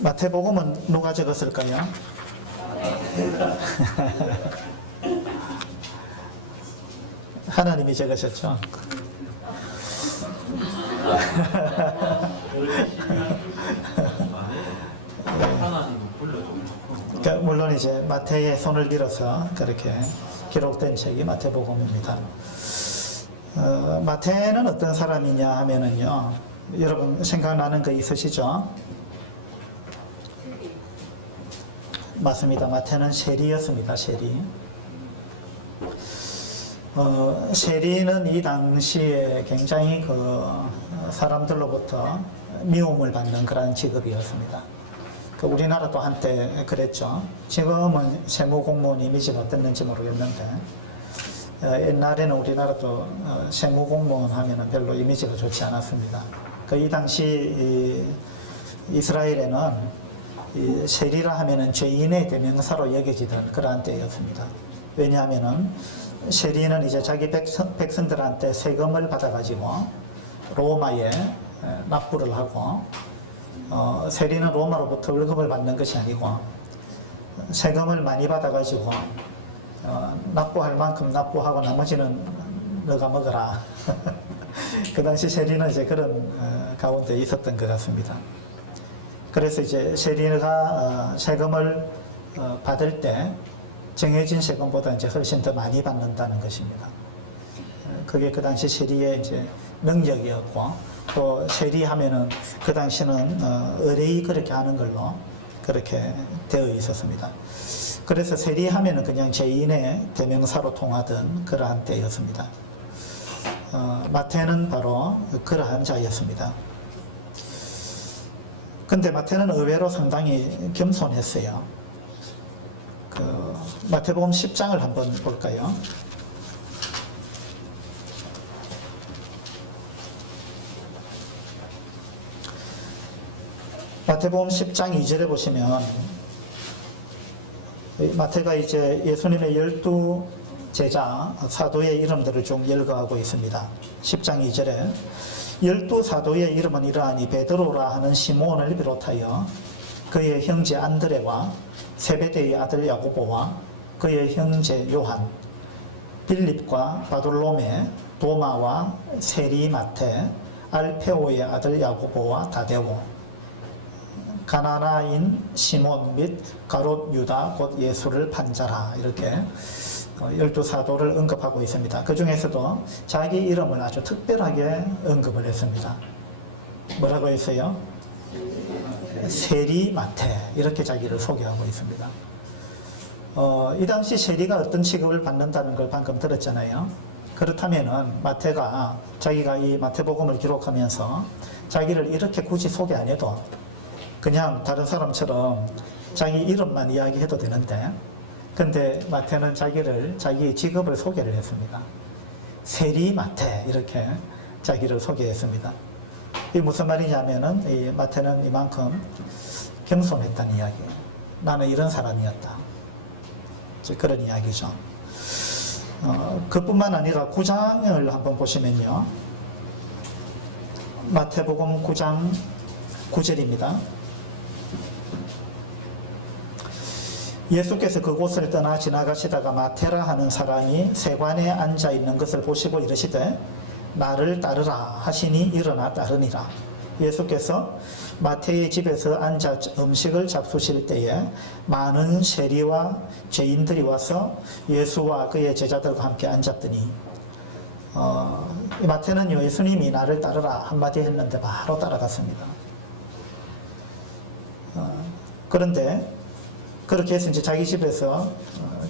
마태복음은 누가 적었을까요? 하나님이 적으셨죠. 그러니까 물론 이제 마태의 손을 빌어서 그렇게 기록된 책이 마태복음입니다. 마태는 어떤 사람이냐 하면은요, 여러분 생각나는 거 있으시죠? 맞습니다. 마태는 세리였습니다. 세리. 세리는 이 당시에 굉장히 사람들로부터 미움을 받는 그런 직업이었습니다. 우리나라도 한때 그랬죠. 지금은 세무공무원 이미지가 어땠는지 모르겠는데, 옛날에는 우리나라도 세무공무원 하면은 별로 이미지가 좋지 않았습니다. 이 당시 이스라엘에는 세리라 하면은 죄인의 대명사로 여겨지던 그러한 때였습니다. 왜냐하면은 세리는 이제 자기 백성들한테 세금을 받아가지고 로마에 납부를 하고, 세리는 로마로부터 월급을 받는 것이 아니고 세금을 많이 받아가지고 납부할 만큼 납부하고 나머지는 너가 먹어라. 그 당시 세리는 이제 그런 가운데 있었던 것 같습니다. 그래서 이제 세리가 세금을 받을 때 정해진 세금보다 이제 훨씬 더 많이 받는다는 것입니다. 그게 그 당시 세리의 이제 능력이었고, 또 세리하면은 그 당시는 의뢰이 그렇게 하는 걸로 그렇게 되어 있었습니다. 그래서 세리하면은 그냥 죄인의 대명사로 통하던 그러한 때였습니다. 마태는 바로 그러한 자였습니다. 근데 마태는 의외로 상당히 겸손했어요. 마태복음 10장을 한번 볼까요? 마태복음 10장 2절에 보시면, 마태가 이제 예수님의 12 제자 사도의 이름들을 좀 열거하고 있습니다. 10장 2절에 12 사도의 이름은 이러하니 베드로라 하는 시몬을 비롯하여 그의 형제 안드레와 세베대의 아들 야고보와 그의 형제 요한, 빌립과 바돌로메, 도마와 세리 마테, 알페오의 아들 야고보와 다데오, 가나나인 시몬 및 가롯 유다 곧 예수를 판자라, 이렇게 12사도를 언급하고 있습니다. 그 중에서도 자기 이름을 아주 특별하게 언급을 했습니다. 뭐라고 했어요? 세리 마테, 이렇게 자기를 소개하고 있습니다. 이 당시 세리가 어떤 취급을 받는다는 걸 방금 들었잖아요. 그렇다면은 마태가 자기가 이 마태복음을 기록하면서 자기를 이렇게 굳이 소개 안 해도 그냥 다른 사람처럼 자기 이름만 이야기해도 되는데, 근데 마태는 자기 직업을 소개를 했습니다. 세리 마태, 이렇게 자기를 소개했습니다. 이게 무슨 말이냐면은 이 마태는 이만큼 겸손했다는 이야기예요. 나는 이런 사람이었다, 그런 이야기죠. 그뿐만 아니라 9장을 한번 보시면요, 마태복음 9장 9절입니다. 예수께서 그곳을 떠나 지나가시다가 마테라 하는 사람이 세관에 앉아 있는 것을 보시고 이르시되 나를 따르라 하시니 일어나 따르니라. 예수께서 마태의 집에서 앉아 음식을 잡수실 때에 많은 세리와 죄인들이 와서 예수와 그의 제자들과 함께 앉았더니, 마태는 예수님이 나를 따르라 한마디 했는데 바로 따라갔습니다. 그런데 그렇게 해서 이제 자기 집에서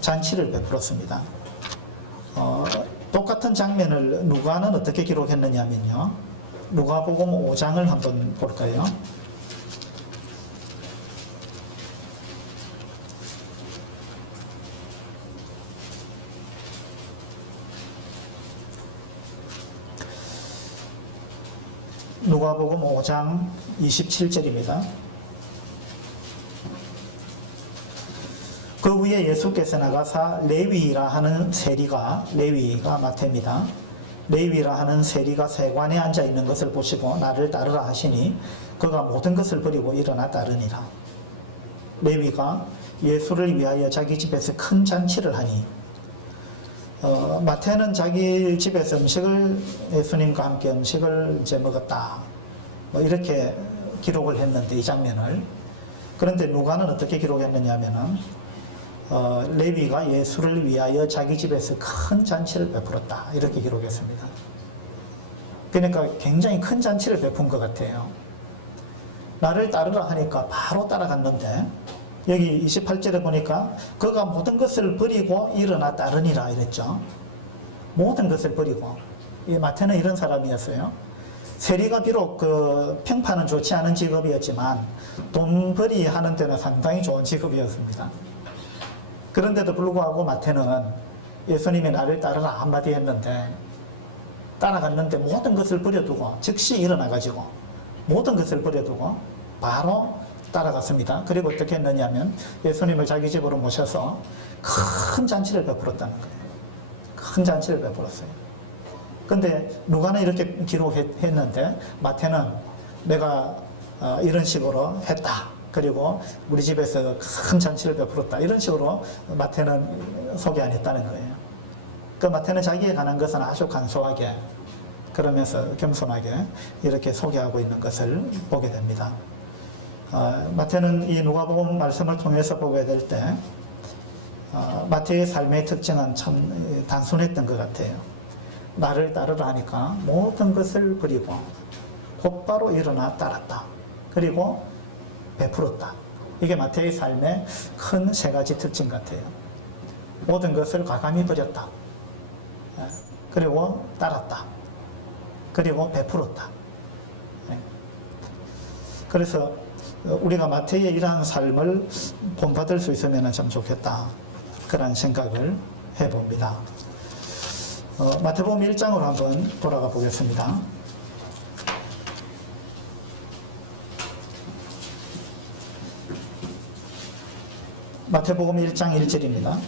잔치를 베풀었습니다. 똑같은 장면을 누가는 어떻게 기록했느냐면요, 누가복음 5장을 한번 볼까요? 누가복음 5장 27절입니다. 그 위에 예수께서 나가사 레위라 하는 세리가, 레위가 마태입니다. 레위라 하는 세리가 세관에 앉아 있는 것을 보시고 나를 따르라 하시니 그가 모든 것을 버리고 일어나 따르니라. 레위가 예수를 위하여 자기 집에서 큰 잔치를 하니, 마태는 자기 집에서 음식을, 예수님과 함께 음식을 이제 먹었다, 뭐 이렇게 기록을 했는데, 이 장면을. 그런데 누가는 어떻게 기록했느냐 하면은, 레위가 예수를 위하여 자기 집에서 큰 잔치를 베풀었다, 이렇게 기록했습니다. 그러니까 굉장히 큰 잔치를 베푼 것 같아요. 나를 따르라 하니까 바로 따라갔는데, 여기 28절에 보니까 그가 모든 것을 버리고 일어나 따르니라 이랬죠. 모든 것을 버리고. 이 마태는 이런 사람이었어요. 세리가 비록 그 평판은 좋지 않은 직업이었지만 돈벌이 하는 데는 상당히 좋은 직업이었습니다. 그런데도 불구하고 마태는 예수님이 나를 따르라 한마디 했는데, 따라갔는데 모든 것을 버려두고 즉시 일어나가지고 모든 것을 버려두고 바로 따라갔습니다. 그리고 어떻게 했느냐면 예수님을 자기 집으로 모셔서 큰 잔치를 베풀었다는 거예요. 큰 잔치를 베풀었어요. 근데 누가는 이렇게 기록했는데 마태는 내가 이런 식으로 했다, 그리고 우리 집에서 큰 잔치를 베풀었다, 이런 식으로 마태는 소개 안 했다는 거예요. 그 마태는 자기에 관한 것은 아주 간소하게, 그러면서 겸손하게 이렇게 소개하고 있는 것을 보게 됩니다. 마태는 이 누가복음 말씀을 통해서 보게 될 때 마태의 삶의 특징은 참 단순했던 것 같아요. 나를 따르라 하니까 모든 것을 버리고 곧바로 일어나 따랐다. 그리고 베풀었다. 이게 마태의 삶의 큰 세 가지 특징 같아요. 모든 것을 과감히 버렸다. 그리고 따랐다. 그리고 베풀었다. 그래서 우리가 마태의 이러한 삶을 본받을 수 있으면 참 좋겠다, 그런 생각을 해봅니다. 마태복음 1장으로 한번 돌아가 보겠습니다. 마태복음 1장 1절입니다.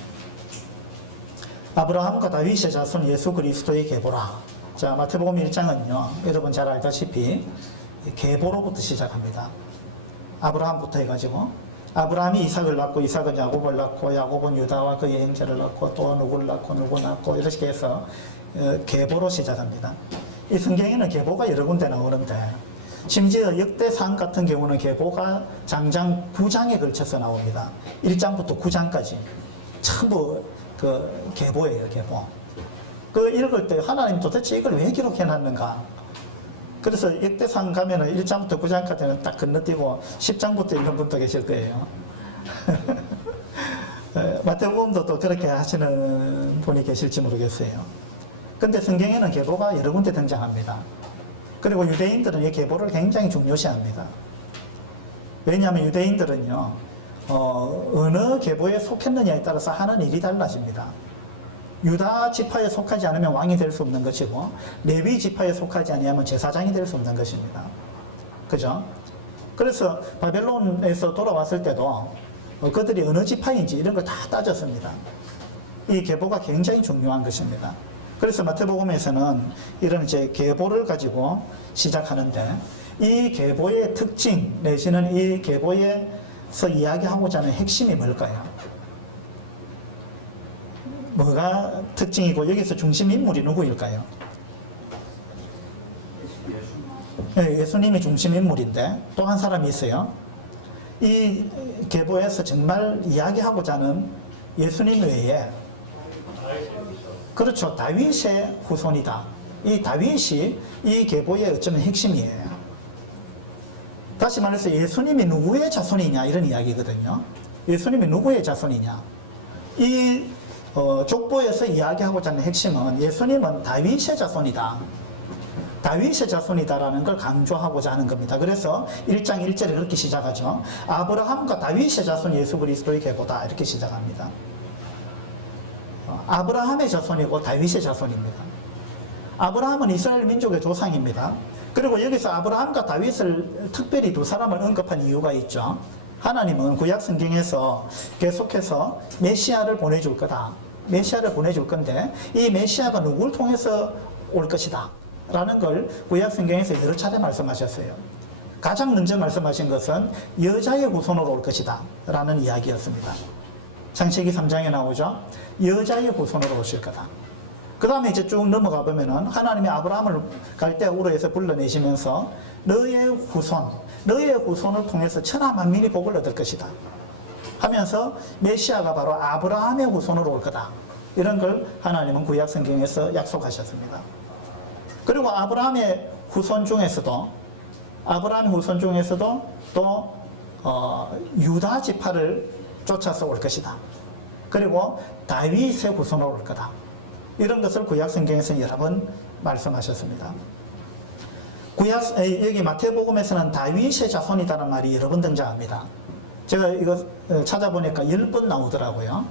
아브라함과 다윗의 자손 예수 그리스도의 계보라. 자, 마태복음 1장은요, 여러분 잘 알다시피 계보로부터 시작합니다. 아브라함부터 해가지고, 아브라함이 이삭을 낳고, 이삭은 야곱을 낳고, 야곱은 유다와 그의 형제를 낳고, 또 누구를 낳고, 누구 낳고, 이렇게 해서 계보로 시작합니다. 이 성경에는 계보가 여러 군데 나오는데, 심지어 역대상 같은 경우는 계보가 장장 9장에 걸쳐서 나옵니다. 1장부터 9장까지 전부 그 계보예요, 계보. 그 읽을 때 하나님 도대체 이걸 왜 기록해놨는가? 그래서 역대상 가면은 1장부터 9장까지는 딱 건너뛰고 10장부터 읽는 분도 계실 거예요. 마태복음도 또 그렇게 하시는 분이 계실지 모르겠어요. 근데 성경에는 계보가 여러 군데 등장합니다. 그리고 유대인들은 이 계보를 굉장히 중요시합니다. 왜냐하면 유대인들은요, 어느 계보에 속했느냐에 따라서 하는 일이 달라집니다. 유다 지파에 속하지 않으면 왕이 될 수 없는 것이고, 레위 지파에 속하지 아니하면 제사장이 될 수 없는 것입니다. 그죠? 그래서 바벨론에서 돌아왔을 때도 그들이 어느 지파인지 이런 걸 다 따졌습니다. 이 계보가 굉장히 중요한 것입니다. 그래서 마태복음에서는 이런 이제 계보를 가지고 시작하는데, 이 계보의 특징 내지는 이 계보에서 이야기하고자 하는 핵심이 뭘까요? 뭐가 특징이고 여기서 중심 인물이 누구일까요? 네, 예수님이 중심 인물인데 또 한 사람이 있어요. 이 계보에서 정말 이야기하고자 하는 예수님 외에, 그렇죠, 다윗의 후손이다. 이 다윗이 이 계보의 어쩌면 핵심이에요. 다시 말해서 예수님이 누구의 자손이냐, 이런 이야기거든요. 예수님이 누구의 자손이냐. 이 족보에서 이야기하고자 하는 핵심은 예수님은 다윗의 자손이다. 다윗의 자손이다라는 걸 강조하고자 하는 겁니다. 그래서 1장 1절에 그렇게 시작하죠. 아브라함과 다윗의 자손 예수 그리스도의 계보다, 이렇게 시작합니다. 아브라함의 자손이고 다윗의 자손입니다. 아브라함은 이스라엘 민족의 조상입니다. 그리고 여기서 아브라함과 다윗을 특별히 두 사람을 언급한 이유가 있죠. 하나님은 구약 성경에서 계속해서 메시아를 보내줄 거다. 메시아를 보내줄 건데 이 메시아가 누구를 통해서 올 것이다 라는 걸 구약 성경에서 여러 차례 말씀하셨어요. 가장 먼저 말씀하신 것은 여자의 후손으로 올 것이다 라는 이야기였습니다. 창세기 3장에 나오죠. 여자의 후손으로 오실 거다. 그 다음에 이제 쭉 넘어가 보면은 하나님이 아브라함을 갈대아 우르에서 불러내시면서 너의 후손을 통해서 천하 만민이 복을 얻을 것이다 하면서 메시아가 바로 아브라함의 후손으로 올 거다. 이런 걸 하나님은 구약 성경에서 약속하셨습니다. 그리고 아브라함의 후손 중에서도 또 유다 지파를 쫓아서 올 것이다. 그리고 다윗의 후손으로 올 거다. 이런 것을 구약 성경에서 여러 번 말씀하셨습니다. 여기 마태복음에서는 다윗의 자손이라는 말이 여러 번 등장합니다. 제가 이거 찾아보니까 10번 나오더라고요.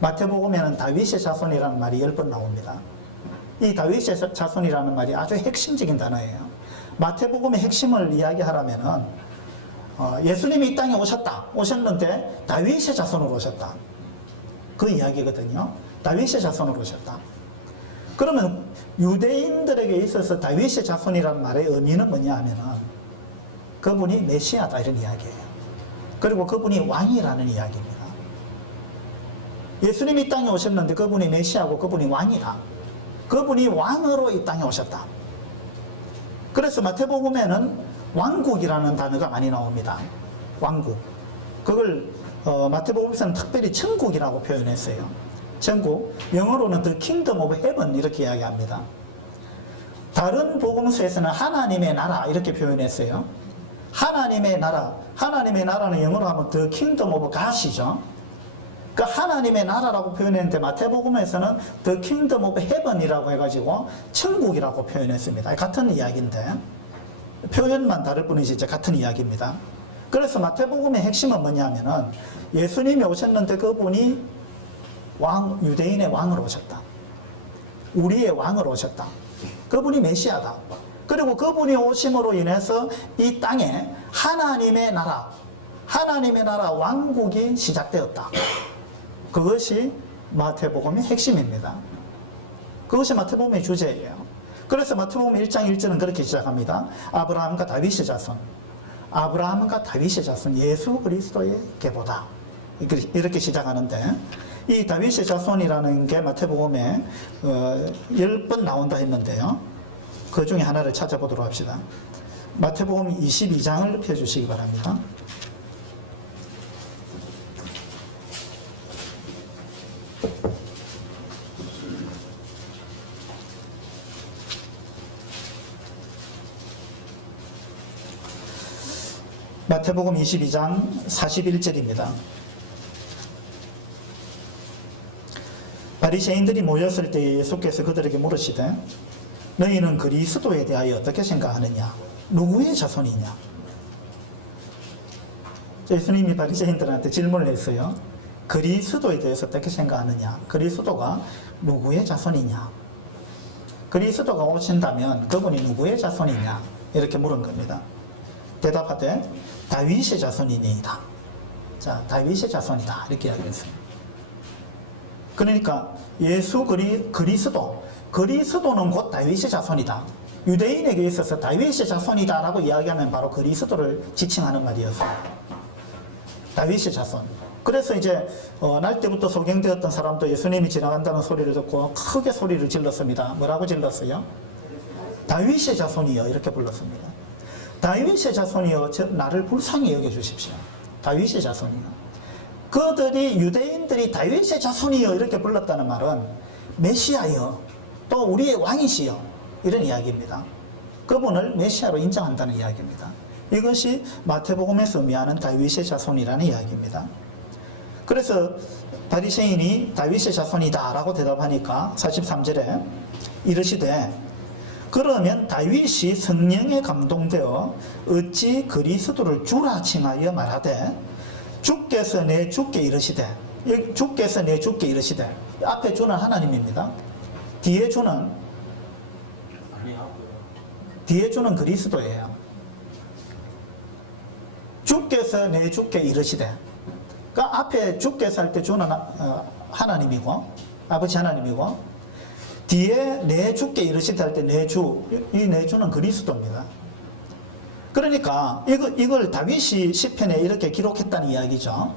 마태복음에는 다윗의 자손이라는 말이 10번 나옵니다. 이 다윗의 자손이라는 말이 아주 핵심적인 단어예요. 마태복음의 핵심을 이야기하라면은 예수님이 이 땅에 오셨는데 다윗의 자손으로 오셨다. 그 이야기거든요. 다윗의 자손으로 오셨다. 그러면 유대인들에게 있어서 다윗의 자손이라는 말의 의미는 뭐냐 하면은 그분이 메시아다 이런 이야기예요. 그리고 그분이 왕이라는 이야기입니다. 예수님이 이 땅에 오셨는데 그분이 메시아고 그분이 왕이다. 그분이 왕으로 이 땅에 오셨다. 그래서 마태복음에는 왕국이라는 단어가 많이 나옵니다. 왕국. 그걸 마태복음에서는 특별히 천국이라고 표현했어요. 천국, 영어로는 The Kingdom of Heaven 이렇게 이야기합니다. 다른 복음서에서는 하나님의 나라 이렇게 표현했어요. 하나님의 나라는 영어로 하면 The Kingdom of God이죠. 그 하나님의 나라라고 표현했는데 마태복음에서는 The Kingdom of Heaven이라고 해가지고 천국이라고 표현했습니다. 같은 이야기인데 표현만 다를 뿐이지 이제 같은 이야기입니다. 그래서 마태복음의 핵심은 뭐냐면은 예수님이 오셨는데 그분이 유대인의 왕으로 오셨다. 우리의 왕으로 오셨다. 그분이 메시아다. 그리고 그분이 오심으로 인해서 이 땅에 하나님의 나라 왕국이 시작되었다. 그것이 마태복음의 핵심입니다. 그것이 마태복음의 주제예요. 그래서 마태복음 1장 1절은 그렇게 시작합니다. 아브라함과 다윗의 자손 예수 그리스도의 계보다. 이렇게 시작하는데 이 다윗의 자손이라는 게 마태복음에 10번 나온다 했는데요. 그 중에 하나를 찾아보도록 합시다. 마태복음 22장을 펴주시기 바랍니다. 마태복음 22장 41절입니다. 바리새인들이 모였을 때 예수께서 그들에게 물으시되 너희는 그리스도에 대하여 어떻게 생각하느냐? 누구의 자손이냐? 예수님이 바리새인들한테 질문을 했어요. 그리스도에 대해서 어떻게 생각하느냐? 그리스도가 누구의 자손이냐? 그리스도가 오신다면 그분이 누구의 자손이냐? 이렇게 물은 겁니다. 대답하되 다윗의 자손이니이다. 자, 다윗의 자손이다. 이렇게 이야기했습니다. 그러니까 그리스도는 곧 다윗의 자손이다. 유대인에게 있어서 다윗의 자손이다 라고 이야기하면 바로 그리스도를 지칭하는 말이었어요. 다윗의 자손. 그래서 이제 날 때부터 소경되었던 사람도 예수님이 지나간다는 소리를 듣고 크게 소리를 질렀습니다. 뭐라고 질렀어요? 다윗의 자손이여 이렇게 불렀습니다. 다윗의 자손이여 나를 불쌍히 여겨주십시오. 다윗의 자손이여. 유대인들이 다윗의 자손이여 이렇게 불렀다는 말은 메시아여 또 우리의 왕이시여 이런 이야기입니다. 그분을 메시아로 인정한다는 이야기입니다. 이것이 마태복음에서 의미하는 다윗의 자손이라는 이야기입니다. 그래서 바리새인이 다윗의 자손이다 라고 대답하니까 43절에 이르시되 그러면 다윗이 성령에 감동되어 어찌 그리스도를 주라 칭하여 말하되 주께서 내 주께 이르시되 앞에 주는 하나님입니다. 뒤에 주는 그리스도예요. 주께서 내 주께 이르시되 그러니까 앞에 주께서 할 때 주는 하나님이고 아버지 하나님이고 뒤에 내 주께 이르시되 할 때 내 주는 그리스도입니다. 그러니까 이걸 다윗이 시편에 이렇게 기록했다는 이야기죠.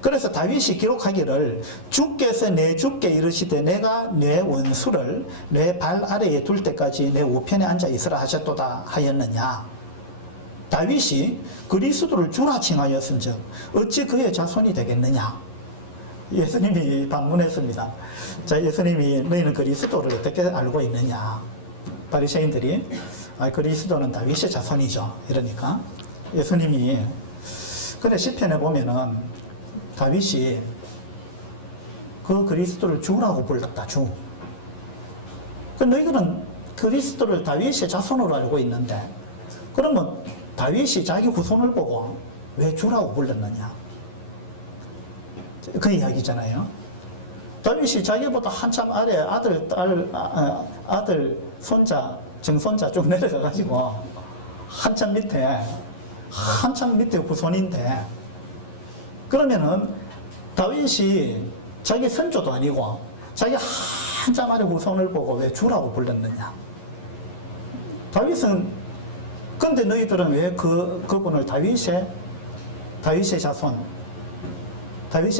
그래서 다윗이 기록하기를 주께서 내 주께 이르시되 내가 내 원수를 내 발 아래에 둘 때까지 내 우편에 앉아 있으라 하셨도다 하였느냐. 다윗이 그리스도를 주라 칭하였은즉 어찌 그의 자손이 되겠느냐. 예수님이 반문했습니다. 자, 예수님이 너희는 그리스도를 어떻게 알고 있느냐. 바리새인들이 그리스도는 다윗의 자손이죠. 이러니까 예수님이 그래 시편에 보면은 다윗이 그 그리스도를 주라고 불렀다. 주. 그 너희들은 그리스도를 다윗의 자손으로 알고 있는데 그러면 다윗이 자기 후손을 보고 왜 주라고 불렀느냐. 그 이야기잖아요. 다윗이 자기보다 한참 아래 아들, 딸, 아들, 손자, 증손자 쭉 내려가가지고 한참 밑에 후손인데 그러면은 다윗이 자기 선조도 아니고 자기 한참 아래 후손을 보고 왜 주라고 불렀느냐. 다윗은 근데 너희들은 왜 그분을 다윗의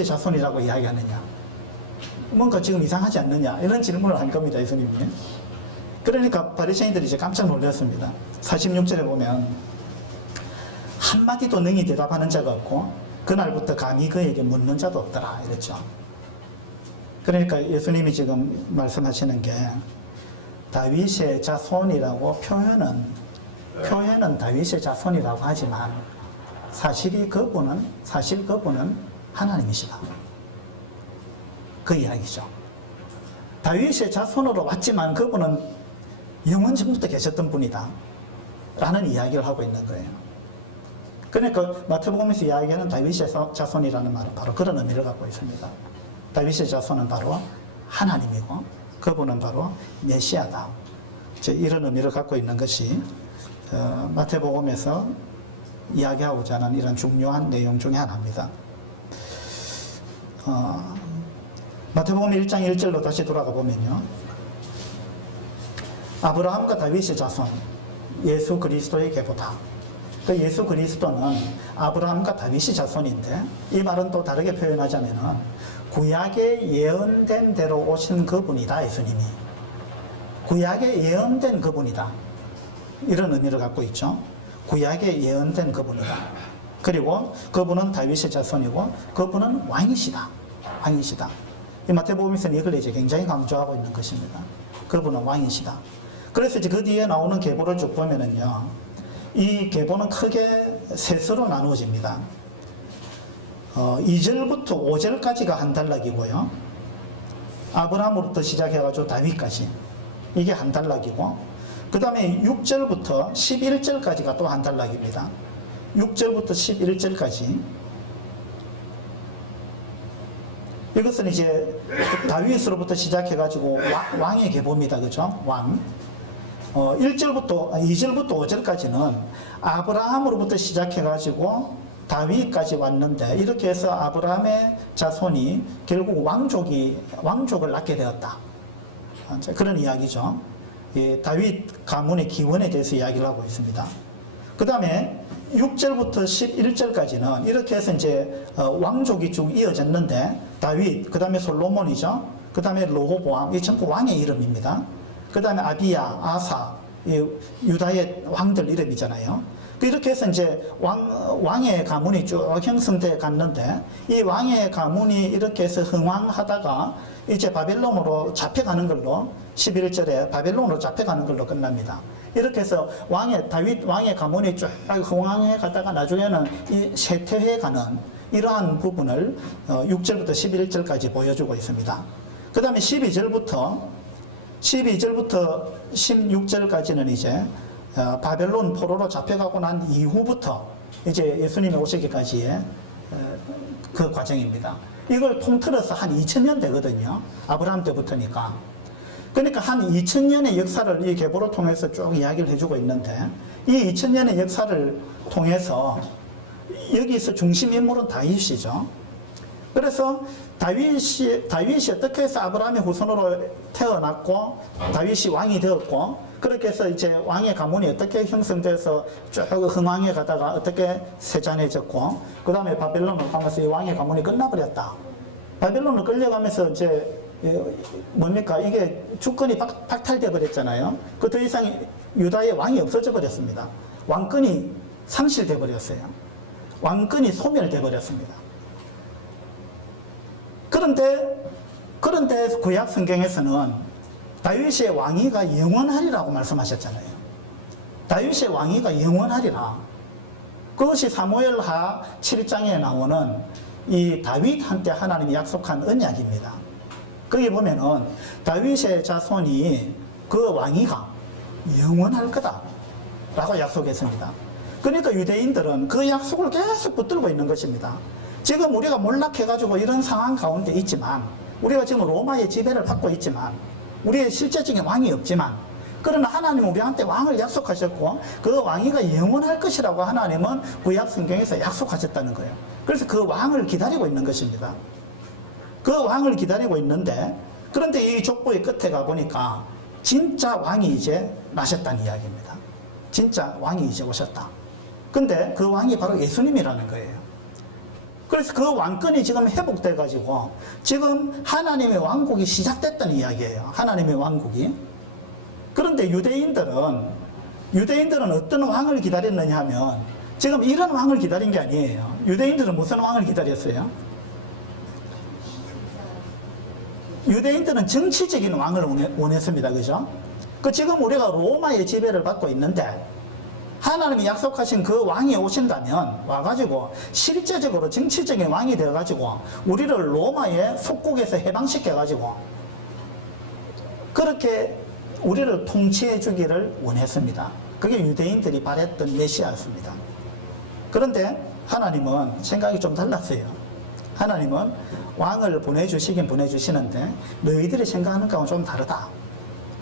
자손이라고 이야기하느냐. 뭔가 지금 이상하지 않느냐. 이런 질문을 한 겁니다. 예수님이. 그러니까 바리새인들이 이제 깜짝 놀랐습니다. 46절에 보면 한마디도 능히 대답하는 자가 없고 그날부터 감히 그에게 묻는 자도 없더라. 이랬죠. 그러니까 예수님이 지금 말씀하시는 게 다윗의 자손이라고 표현은 다윗의 자손이라고 하지만 사실 그분은 하나님이시다. 그 이야기죠. 다윗의 자손으로 왔지만 그분은 영원 전부터 계셨던 분이다. 라는 이야기를 하고 있는 거예요. 그러니까 마태복음에서 이야기하는 다윗의 자손이라는 말은 바로 그런 의미를 갖고 있습니다. 다윗의 자손은 바로 하나님이고 그분은 바로 메시아다. 이런 의미를 갖고 있는 것이 마태복음에서 이야기하고자 하는 이런 중요한 내용 중에 하나입니다. 마태복음 1장 1절로 다시 돌아가 보면요. 아브라함과 다윗의 자손 예수 그리스도의 계보다. 그 예수 그리스도는 아브라함과 다윗의 자손인데 이 말은 또 다르게 표현하자면은 구약에 예언된 대로 오신 그분이다. 예수님이 구약에 예언된 그분이다. 이런 의미를 갖고 있죠. 구약에 예언된 그분이다. 그리고 그분은 다윗의 자손이고 그분은 왕이시다. 왕이시다. 이 마태복음에서는 이걸 이제 굉장히 강조하고 있는 것입니다. 그분은 왕이시다. 그래서 이제 그 뒤에 나오는 계보를 쭉 보면은요, 이 계보는 크게 셋으로 나누어집니다. 2절부터 5절까지가 한 단락이고요. 아브라함으로부터 시작해가지고 다윗까지 이게 한 단락이고, 그 다음에 6절부터 11절까지가 또 한 단락입니다. 6절부터 11절까지 이것은 이제 다윗으로부터 시작해가지고 왕의 계보입니다. 그죠? 왕. 2절부터 5절까지는 아브라함으로부터 시작해가지고 다윗까지 왔는데 이렇게 해서 아브라함의 자손이 결국 왕족을 낳게 되었다. 그런 이야기죠. 다윗 가문의 기원에 대해서 이야기를 하고 있습니다. 그 다음에 6절부터 11절까지는 이렇게 해서 이제 왕족이 쭉 이어졌는데 다윗, 그 다음에 솔로몬이죠. 그 다음에 르호보암, 이 전부 왕의 이름입니다. 그 다음에 아비야, 아사, 유다의 왕들 이름이잖아요. 이렇게 해서 이제 왕의 가문이 쭉 형성돼 갔는데 이 왕의 가문이 이렇게 해서 흥왕하다가 이제 바벨론으로 잡혀가는 걸로 11절에 바벨론으로 잡혀가는 걸로 끝납니다. 이렇게 해서 다윗 왕의 가문이 쭉 흥왕해 가다가 나중에는 이 쇠퇴해 가는 이러한 부분을 6절부터 11절까지 보여주고 있습니다. 그 다음에 12절부터 16절까지는 이제 바벨론 포로로 잡혀가고 난 이후부터 이제 예수님이 오시기까지의 그 과정입니다. 이걸 통틀어서 한 2000년 되거든요. 아브라함 때부터니까. 그러니까 한 2000년의 역사를 이 계보를 통해서 쭉 이야기를 해주고 있는데 이 2000년의 역사를 통해서 여기서 중심 인물은 다윗이죠. 그래서 다윗이 어떻게 해서 아브라함의 후손으로 태어났고 다윗이 왕이 되었고 그렇게 해서 이제 왕의 가문이 어떻게 형성돼서 쭉 흥왕해 가다가 어떻게 세잔해졌고, 그 다음에 바벨론을 가면서 이 왕의 가문이 끝나버렸다. 바벨론을 끌려가면서 이제 뭡니까? 이게 주권이 박탈돼 버렸잖아요. 그 더 이상 유다의 왕이 없어져 버렸습니다. 왕권이 상실돼 버렸어요. 왕권이 소멸돼 버렸습니다. 그런데 구약 성경에서는 다윗의 왕위가 영원하리라고 말씀하셨잖아요. 다윗의 왕위가 영원하리라. 그것이 사무엘하 7장에 나오는 이 다윗한테 하나님이 약속한 언약입니다. 거기 보면은 다윗의 자손이 그 왕위가 영원할 거다 라고 약속했습니다. 그러니까 유대인들은 그 약속을 계속 붙들고 있는 것입니다. 지금 우리가 몰락해가지고 이런 상황 가운데 있지만, 우리가 지금 로마의 지배를 받고 있지만, 우리의 실제적인 왕이 없지만, 그러나 하나님은 우리한테 왕을 약속하셨고 그 왕위가 영원할 것이라고 하나님은 구약 성경에서 약속하셨다는 거예요. 그래서 그 왕을 기다리고 있는 것입니다. 그 왕을 기다리고 있는데, 그런데 이 족보의 끝에 가보니까 진짜 왕이 이제 나셨다는 이야기입니다. 진짜 왕이 이제 오셨다. 근데 그 왕이 바로 예수님이라는 거예요. 그래서 그 왕권이 지금 회복돼 가지고 지금 하나님의 왕국이 시작됐다는 이야기예요. 하나님의 왕국이. 그런데 유대인들은 어떤 왕을 기다렸느냐 하면 지금 이런 왕을 기다린 게 아니에요. 유대인들은 무슨 왕을 기다렸어요? 유대인들은 정치적인 왕을 원했습니다. 그죠? 지금 우리가 로마의 지배를 받고 있는데 하나님이 약속하신 그 왕이 오신다면 와가지고 실제적으로 정치적인 왕이 되어가지고 우리를 로마의 속국에서 해방시켜가지고 그렇게 우리를 통치해 주기를 원했습니다. 그게 유대인들이 바랬던 메시아였습니다. 그런데 하나님은 생각이 좀 달랐어요. 하나님은 왕을 보내주시긴 보내주시는데 너희들이 생각하는 거하고는 좀 다르다.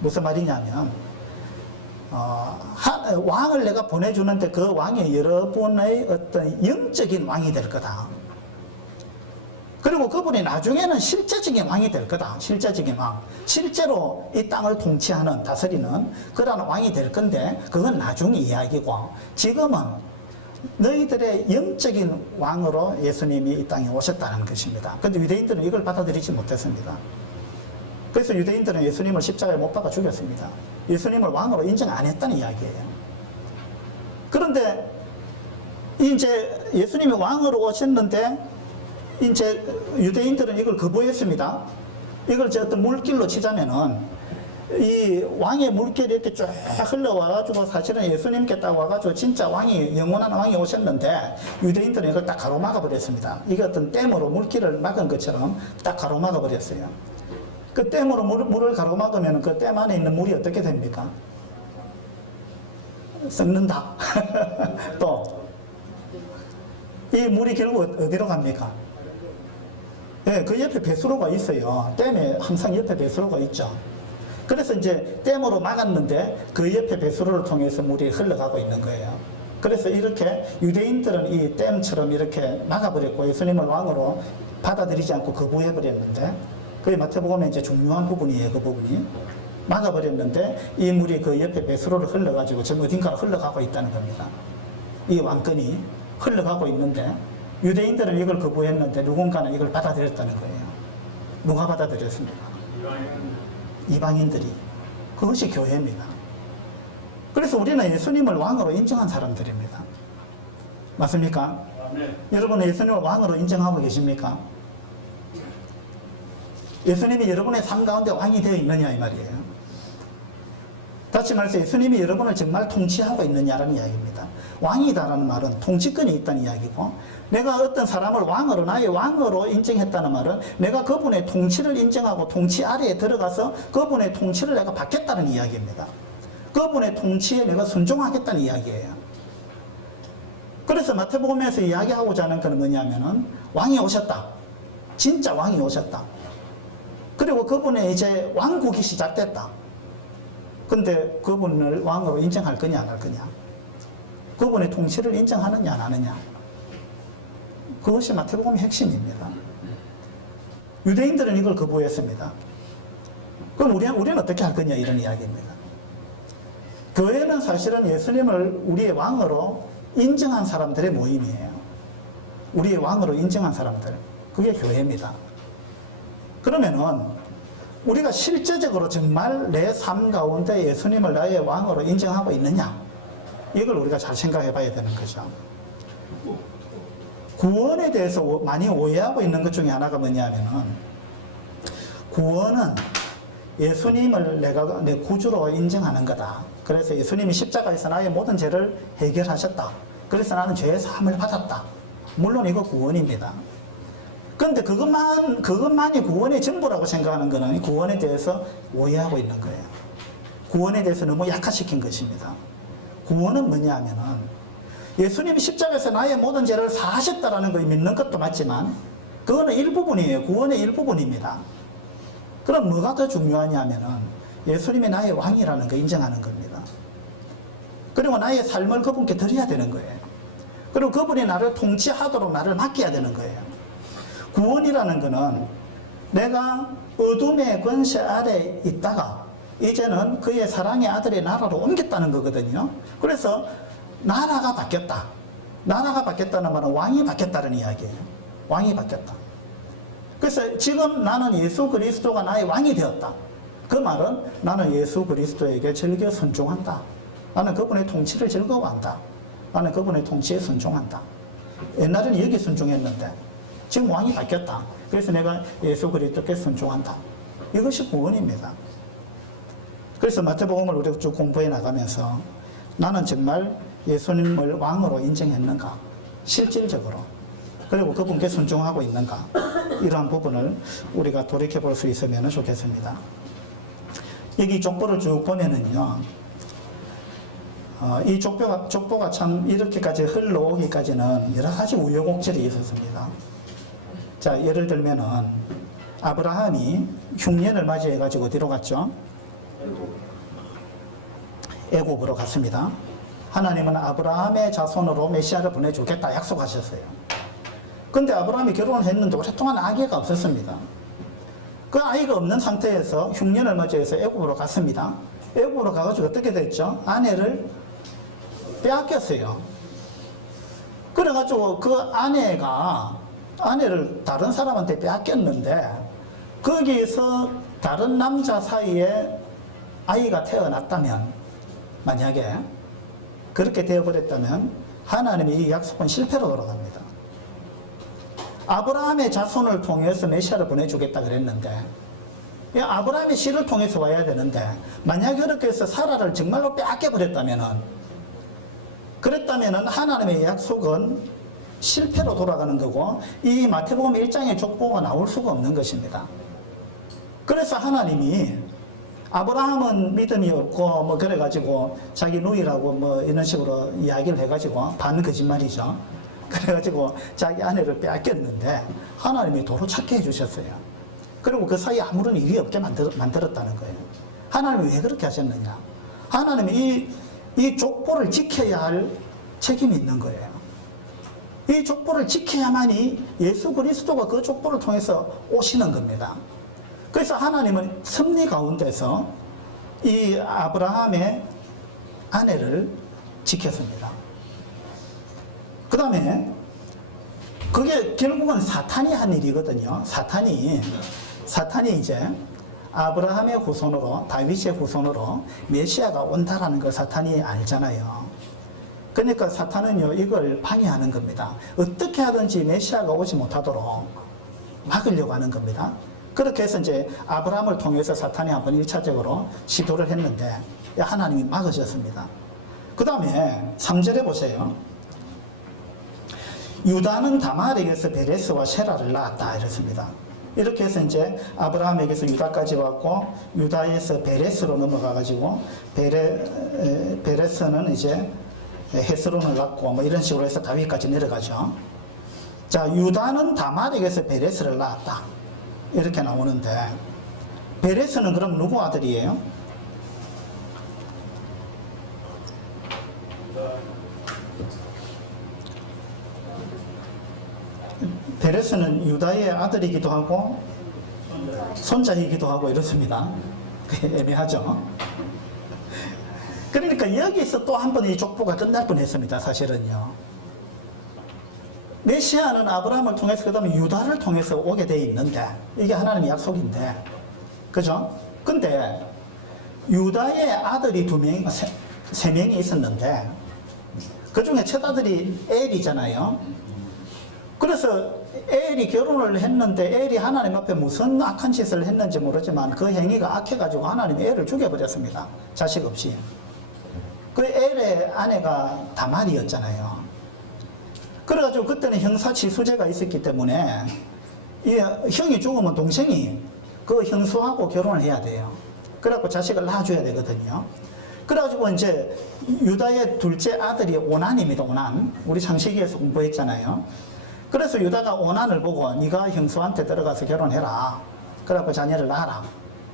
무슨 말이냐면 왕을 내가 보내주는데 그 왕이 여러분의 어떤 영적인 왕이 될 거다. 그리고 그분이 나중에는 실제적인 왕이 될 거다. 실제적인 왕. 실제로 이 땅을 통치하는, 다스리는 그런 왕이 될 건데 그건 나중 이야기고, 지금은 너희들의 영적인 왕으로 예수님이 이 땅에 오셨다는 것입니다. 그런데 유대인들은 이걸 받아들이지 못했습니다. 그래서 유대인들은 예수님을 십자가에 못 박아 죽였습니다. 예수님을 왕으로 인정 안 했다는 이야기예요. 그런데 이제 예수님이 왕으로 오셨는데 이제 유대인들은 이걸 거부했습니다. 이걸 어떤 물길로 치자면은 이 왕의 물길이 이렇게 쭉 흘러와가지고 사실은 예수님께 딱 와가지고 진짜 왕이, 영원한 왕이 오셨는데 유대인들은 이걸 딱 가로막아 버렸습니다. 이게 어떤 댐으로 물길을 막은 것처럼 딱 가로막아 버렸어요. 그 댐으로 물을 가로막으면 그 댐 안에 있는 물이 어떻게 됩니까? 썩는다. 또 이 물이 결국 어디로 갑니까? 네, 그 옆에 배수로가 있어요. 댐에 항상 옆에 배수로가 있죠. 그래서 이제 댐으로 막았는데 그 옆에 배수로를 통해서 물이 흘러가고 있는 거예요. 그래서 이렇게 유대인들은 이 댐처럼 이렇게 막아버렸고 예수님을 왕으로 받아들이지 않고 거부해버렸는데, 그게 마태복음에 이제 중요한 부분이에요. 그 부분이 막아버렸는데 이 물이 그 옆에 배수로를 흘러가지고 지금 어딘가로 흘러가고 있다는 겁니다. 이 왕권이 흘러가고 있는데 유대인들은 이걸 거부했는데 누군가는 이걸 받아들였다는 거예요. 누가 받아들였습니까? 이방인들이. 그것이 교회입니다. 그래서 우리는 예수님을 왕으로 인정한 사람들입니다. 맞습니까? 네. 여러분은 예수님을 왕으로 인정하고 계십니까? 예수님이 여러분의 삶 가운데 왕이 되어 있느냐 이 말이에요. 다시 말해서 예수님이 여러분을 정말 통치하고 있느냐라는 이야기입니다. 왕이다라는 말은 통치권이 있다는 이야기고, 내가 어떤 사람을 왕으로, 나의 왕으로 인정했다는 말은 내가 그분의 통치를 인정하고 통치 아래에 들어가서 그분의 통치를 내가 받겠다는 이야기입니다. 그분의 통치에 내가 순종하겠다는 이야기예요. 그래서 마태복음에서 이야기하고자 하는 것은 뭐냐면은 왕이 오셨다. 진짜 왕이 오셨다. 그리고 그분의 이제 왕국이 시작됐다. 근데 그분을 왕으로 인정할 거냐 안 할 거냐, 그분의 통치를 인정하느냐 안 하느냐, 그것이 마태복음의 핵심입니다. 유대인들은 이걸 거부했습니다. 그럼 우리는 어떻게 할 거냐 이런 이야기입니다. 교회는 사실은 예수님을 우리의 왕으로 인정한 사람들의 모임이에요. 우리의 왕으로 인정한 사람들. 그게 교회입니다. 그러면은 우리가 실제적으로 정말 내 삶 가운데 예수님을 나의 왕으로 인정하고 있느냐? 이걸 우리가 잘 생각해 봐야 되는 거죠. 구원에 대해서 많이 오해하고 있는 것 중에 하나가 뭐냐면은, 구원은 예수님을 내가 내 구주로 인정하는 거다. 그래서 예수님이 십자가에서 나의 모든 죄를 해결하셨다. 그래서 나는 죄의 사함을 받았다. 물론 이거 구원입니다. 그런데 그것만이 구원의 전부라고 생각하는 것은 구원에 대해서 오해하고 있는 거예요. 구원에 대해서 너무 약화시킨 것입니다. 구원은 뭐냐 하면은, 예수님이 십자가에서 나의 모든 죄를 사하셨다라는 걸 믿는 것도 맞지만, 그거는 일부분이에요. 구원의 일부분입니다. 그럼 뭐가 더 중요하냐 하면은, 예수님이 나의 왕이라는 거 인정하는 겁니다. 그리고 나의 삶을 그분께 드려야 되는 거예요. 그리고 그분이 나를 통치하도록 나를 맡겨야 되는 거예요. 구원이라는 것은 내가 어둠의 권세 아래 있다가 이제는 그의 사랑의 아들의 나라로 옮겼다는 거거든요. 그래서 나라가 바뀌었다. 나라가 바뀌었다는 말은 왕이 바뀌었다는 이야기예요. 왕이 바뀌었다. 그래서 지금 나는 예수 그리스도가 나의 왕이 되었다. 그 말은 나는 예수 그리스도에게 즐겨 순종한다. 나는 그분의 통치를 즐거워한다. 나는 그분의 통치에 순종한다. 옛날에는 여기 순종했는데 지금 왕이 바뀌었다. 그래서 내가 예수 그리스도께 순종한다. 이것이 구원입니다. 그래서 마태복음을 우리가 쭉 공부해 나가면서 나는 정말 예수님을 왕으로 인정했는가? 실질적으로. 그리고 그분께 순종하고 있는가? 이러한 부분을 우리가 돌이켜 볼 수 있으면 좋겠습니다. 여기 족보를 쭉 보면은요, 이 족보가 참 이렇게까지 흘러오기까지는 여러 가지 우여곡절이 있었습니다. 자, 예를 들면은 아브라함이 흉년을 맞이해가지고 어디로 갔죠? 애굽으로 갔습니다. 하나님은 아브라함의 자손으로 메시아를 보내주겠다 약속하셨어요. 근데 아브라함이 결혼을 했는데 오랫동안 아기가 없었습니다. 그 아이가 없는 상태에서 흉년을 맞이해서 애굽으로 갔습니다. 애굽으로 가가지고 어떻게 됐죠? 아내를 빼앗겼어요. 그래가지고 그 아내를 다른 사람한테 빼앗겼는데 거기에서 다른 남자 사이에 아이가 태어났다면, 만약에 그렇게 되어버렸다면 하나님의 이 약속은 실패로 돌아갑니다. 아브라함의 자손을 통해서 메시아를 보내주겠다 그랬는데 아브라함의 씨를 통해서 와야 되는데, 만약에 그렇게 해서 사라를 정말로 빼앗겨버렸다면은, 그랬다면은 하나님의 약속은 실패로 돌아가는 거고 이 마태복음 1장의 족보가 나올 수가 없는 것입니다. 그래서 하나님이 아브라함은 믿음이 없고 뭐 그래가지고 자기 누이라고 뭐 이런 식으로 이야기를 해가지고 반 거짓말이죠. 그래가지고 자기 아내를 빼앗겼는데 하나님이 도로 찾게 해주셨어요. 그리고 그 사이에 아무런 일이 없게 만들었다는 거예요. 하나님이 왜 그렇게 하셨느냐? 하나님이 이 족보를 지켜야 할 책임이 있는 거예요. 이 족보를 지켜야만이 예수 그리스도가 그 족보를 통해서 오시는 겁니다. 그래서 하나님은 섭리 가운데서 이 아브라함의 아내를 지켰습니다. 그 다음에 그게 결국은 사탄이 한 일이거든요. 사탄이 이제 아브라함의 후손으로, 다윗의 후손으로 메시아가 온다라는 걸 사탄이 알잖아요. 그러니까 사탄은요, 이걸 방해하는 겁니다. 어떻게 하든지 메시아가 오지 못하도록 막으려고 하는 겁니다. 그렇게 해서 이제 아브라함을 통해서 사탄이 한번 1차적으로 시도를 했는데 하나님이 막으셨습니다. 그 다음에 3절에 보세요. 유다는 다말에게서 베레스와 세라를 낳았다 이렇습니다. 이렇게 해서 이제 아브라함에게서 유다까지 왔고 유다에서 베레스로 넘어가가지고 베레스는 이제 헤스론을 낳고 뭐 이런 식으로 해서 다윗까지 내려가죠. 자, 유다는 다말에게서 베레스를 낳았다 이렇게 나오는데, 베레스는 그럼 누구 아들이에요? 베레스는 유다의 아들이기도 하고 손자이기도 하고 이렇습니다. 애매하죠. 그러니까 여기서 또 한 번 이 족보가 끝날 뻔했습니다. 사실은요. 메시아는 아브라함을 통해서 그 다음에 유다를 통해서 오게 돼 있는데 이게 하나님의 약속인데, 그죠? 근데 유다의 아들이 세 명이 있었는데 그 중에 첫 아들이 엘이잖아요. 그래서 엘이 결혼을 했는데 엘이 하나님 앞에 무슨 악한 짓을 했는지 모르지만 그 행위가 악해가지고 하나님이 엘을 죽여버렸습니다. 자식 없이. 그 엘의 아내가 다말이었잖아요. 그래가지고 그때는 형사치수제가 있었기 때문에 이 형이 죽으면 동생이 그 형수하고 결혼을 해야 돼요. 그래갖고 자식을 낳아줘야 되거든요. 그래가지고 이제 유다의 둘째 아들이 오난입니다. 오난. 우리 창세기에서 공부했잖아요. 그래서 유다가 오난을 보고 네가 형수한테 들어가서 결혼해라. 그래갖고 자녀를 낳아라.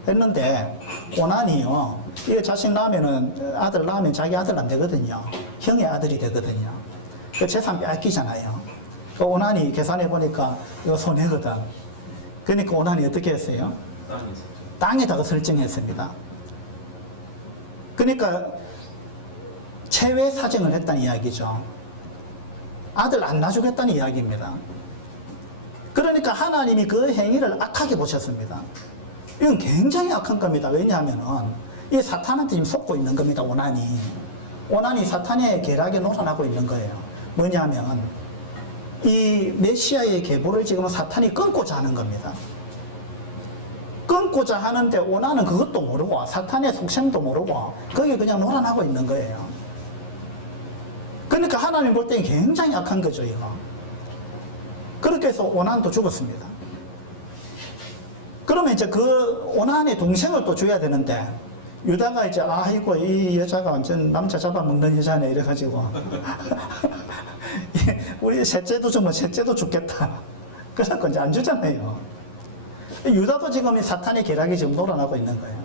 했는데 오난이요. 이 자식 낳으면은 아들 낳으면 자기 아들 안 되거든요. 형의 아들이 되거든요. 그 재산 뺏기잖아요. 그 오난이 계산해 보니까 이거 손해거든. 그러니까 오난이 어떻게 했어요? 땅에다가 설정했습니다. 그러니까 체외 사정을 했다는 이야기죠. 아들 안 낳아주겠다는 이야기입니다. 그러니까 하나님이 그 행위를 악하게 보셨습니다. 이건 굉장히 악한 겁니다. 왜냐하면은 이 사탄한테 지금 속고 있는 겁니다. 오난이 사탄의 계략에 놀아나고 있는 거예요. 뭐냐면 이 메시아의 계보를 지금 사탄이 끊고자 하는 겁니다. 끊고자 하는데 오난은 그것도 모르고 사탄의 속셈도 모르고 거기 그냥 놀아나고 있는 거예요. 그러니까 하나님 볼 때는 굉장히 악한 거죠, 이거. 그렇게 해서 오난도 죽었습니다. 그러면 이제 그 오난의 동생을 또 줘야 되는데 유다가 이제 아이고 이 여자가 완전 남자 잡아먹는 여자네 이래가지고 우리 셋째도 주면 셋째도 죽겠다. 그래서 이제 안 주잖아요. 유다도 지금 이 사탄의 계략이 지금 놀아나고 있는 거예요.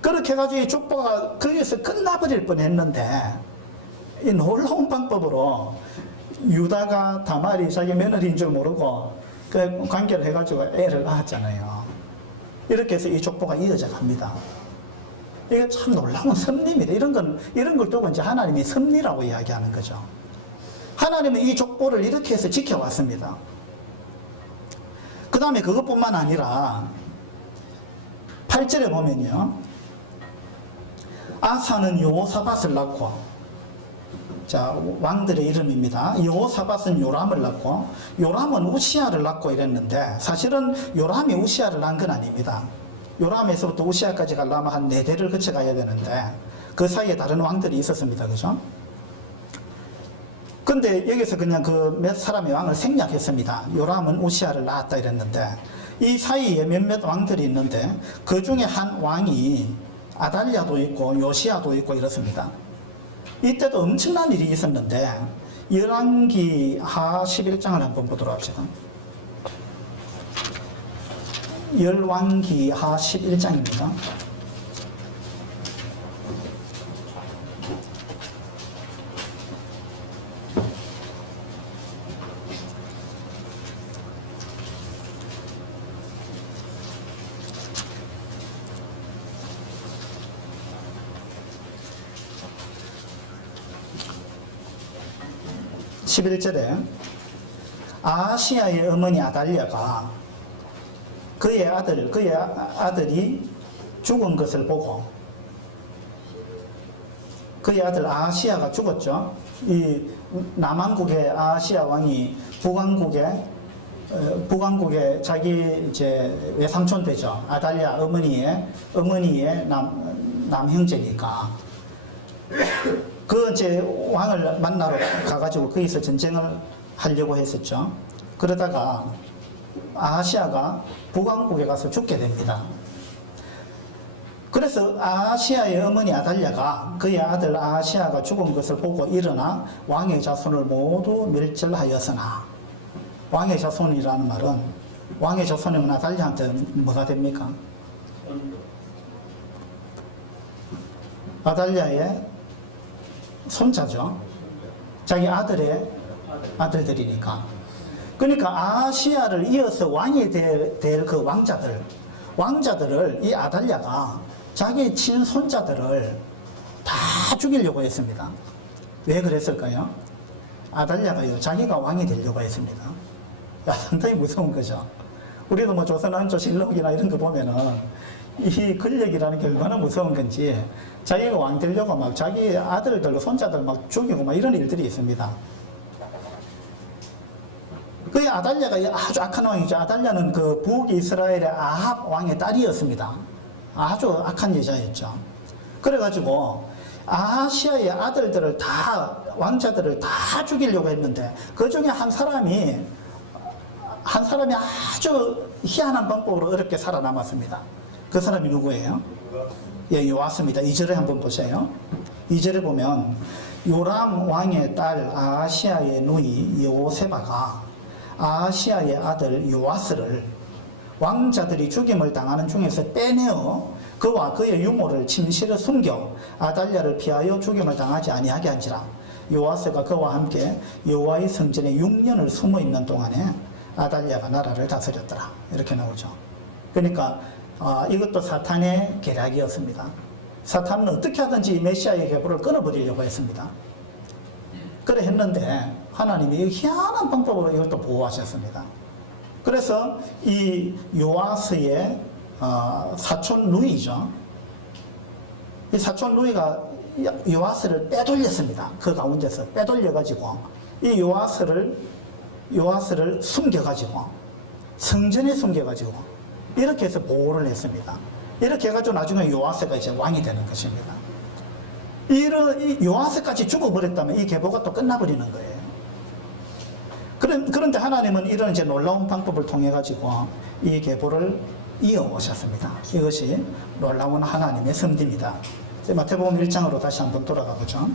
그렇게 해가지고 이 족보가 거기서 끝나버릴 뻔했는데 이 놀라운 방법으로 유다가 다말이 자기 며느리인 줄 모르고 그 관계를 해가지고 애를 낳았잖아요. 이렇게 해서 이 족보가 이어져 갑니다. 이게 참 놀라운 섭리입니다. 이런 걸 두고 이제 하나님이 섭리라고 이야기하는 거죠. 하나님은 이 족보를 이렇게 해서 지켜왔습니다. 그 다음에 그것뿐만 아니라 8절에 보면요. 아사는 여호사밧을 낳고, 자, 왕들의 이름입니다. 여호사밧은 요람을 낳고, 요람은 우시아를 낳고 이랬는데, 사실은 요람이 우시아를 낳은 건 아닙니다. 요람에서부터 우시아까지 가려면 한 4대를 거쳐가야 되는데, 그 사이에 다른 왕들이 있었습니다. 그죠? 근데 여기서 그냥 그 몇 사람의 왕을 생략했습니다. 요람은 우시아를 낳았다 이랬는데, 이 사이에 몇몇 왕들이 있는데, 그 중에 한 왕이 아달랴도 있고, 요시아도 있고 이렇습니다. 이때도 엄청난 일이 있었는데 열왕기하 11장을 한번 보도록 합시다. 열왕기하 11장입니다. (11절에) 아하시아의 어머니 아달랴가 그의 아들이 죽은 것을 보고, 그의 아들 아하시아가 죽었죠. 이 남왕국의 아하시아 왕이 북왕국의 자기 이제 외삼촌 되죠. 아달랴 어머니의 남형제니까. 그 이제 왕을 만나러 가가지고 거기서 전쟁을 하려고 했었죠. 그러다가 아하시아가 북왕국에 가서 죽게 됩니다. 그래서 아하시아의 어머니 아달랴가 그의 아들 아하시아가 죽은 것을 보고 일어나 왕의 자손을 모두 멸절하였으나, 왕의 자손이라는 말은 왕의 자손이면 아달랴한테 뭐가 됩니까? 아달랴의 손자죠. 자기 아들의 아들들이니까. 그러니까 아하시아를 이어서 왕이 될 그 왕자들을 이 아달랴가 자기 친손자들을 다 죽이려고 했습니다. 왜 그랬을까요? 아달랴가요, 자기가 왕이 되려고 했습니다. 야, 상당히 무서운 거죠. 우리도 뭐 조선왕조실록이나 이런 거 보면은 이 권력이라는 게 얼마나 무서운 건지, 자기가 왕 되려고 막 자기 아들들, 손자들 막 죽이고 막 이런 일들이 있습니다. 그 아달랴가 아주 악한 왕이죠. 아달랴는 그 북이스라엘의 아합 왕의 딸이었습니다. 아주 악한 여자였죠. 그래가지고 아시아의 아들들을 다, 왕자들을 다 죽이려고 했는데, 그 중에 한 사람이 아주 희한한 방법으로 어렵게 살아남았습니다. 그 사람이 누구예요? 예, 요아스입니다. 2절에 한번 보세요. 2절에 보면 요람 왕의 딸 아하시아의 누이 여호세바가 아하시아의 아들 요아스를 왕자들이 죽임을 당하는 중에서 빼내어 그와 그의 유모를 침실에 숨겨 아달랴를 피하여 죽임을 당하지 아니하게 한지라. 요아스가 그와 함께 여호와의 성전에 6년을 숨어 있는 동안에 아달랴가 나라를 다스렸더라. 이렇게 나오죠. 그러니까 이것도 사탄의 계략이었습니다. 사탄은 어떻게 하든지 메시아의 계보를 끊어버리려고 했습니다. 그래 했는데 하나님이 희한한 방법으로 이걸 또 보호하셨습니다. 그래서 이 요아스의 사촌 누이죠. 이 사촌 누이가 요아스를 빼돌렸습니다. 그 가운데서 빼돌려가지고 이 요아스를 숨겨가지고 성전에 숨겨가지고 이렇게 해서 보호를 했습니다. 이렇게 해가지고 나중에 요아스가 이제 왕이 되는 것입니다. 이 요아스까지 죽어버렸다면 이 계보가 또 끝나버리는 거예요. 그런데 하나님은 이런 이제 놀라운 방법을 통해 가지고 이 계보를 이어오셨습니다. 이것이 놀라운 하나님의 섭리입니다. 마태복음 1장으로 다시 한번 돌아가 보죠.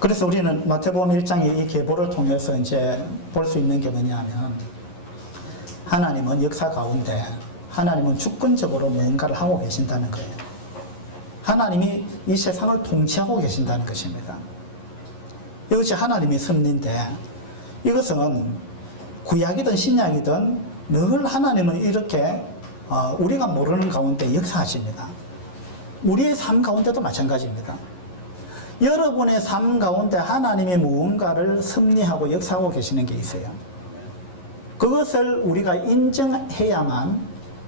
그래서 우리는 마태복음 1장의 이 계보를 통해서 이제 볼 수 있는 게 뭐냐면, 하나님은 역사 가운데 하나님은 주권적으로 무언가를 하고 계신다는 거예요. 하나님이 이 세상을 통치하고 계신다는 것입니다. 이것이 하나님의 섭리인데, 이것은 구약이든 신약이든 늘 하나님은 이렇게 우리가 모르는 가운데 역사하십니다. 우리의 삶 가운데도 마찬가지입니다. 여러분의 삶 가운데 하나님이 무언가를 섭리하고 역사하고 계시는 게 있어요. 그것을 우리가 인정해야만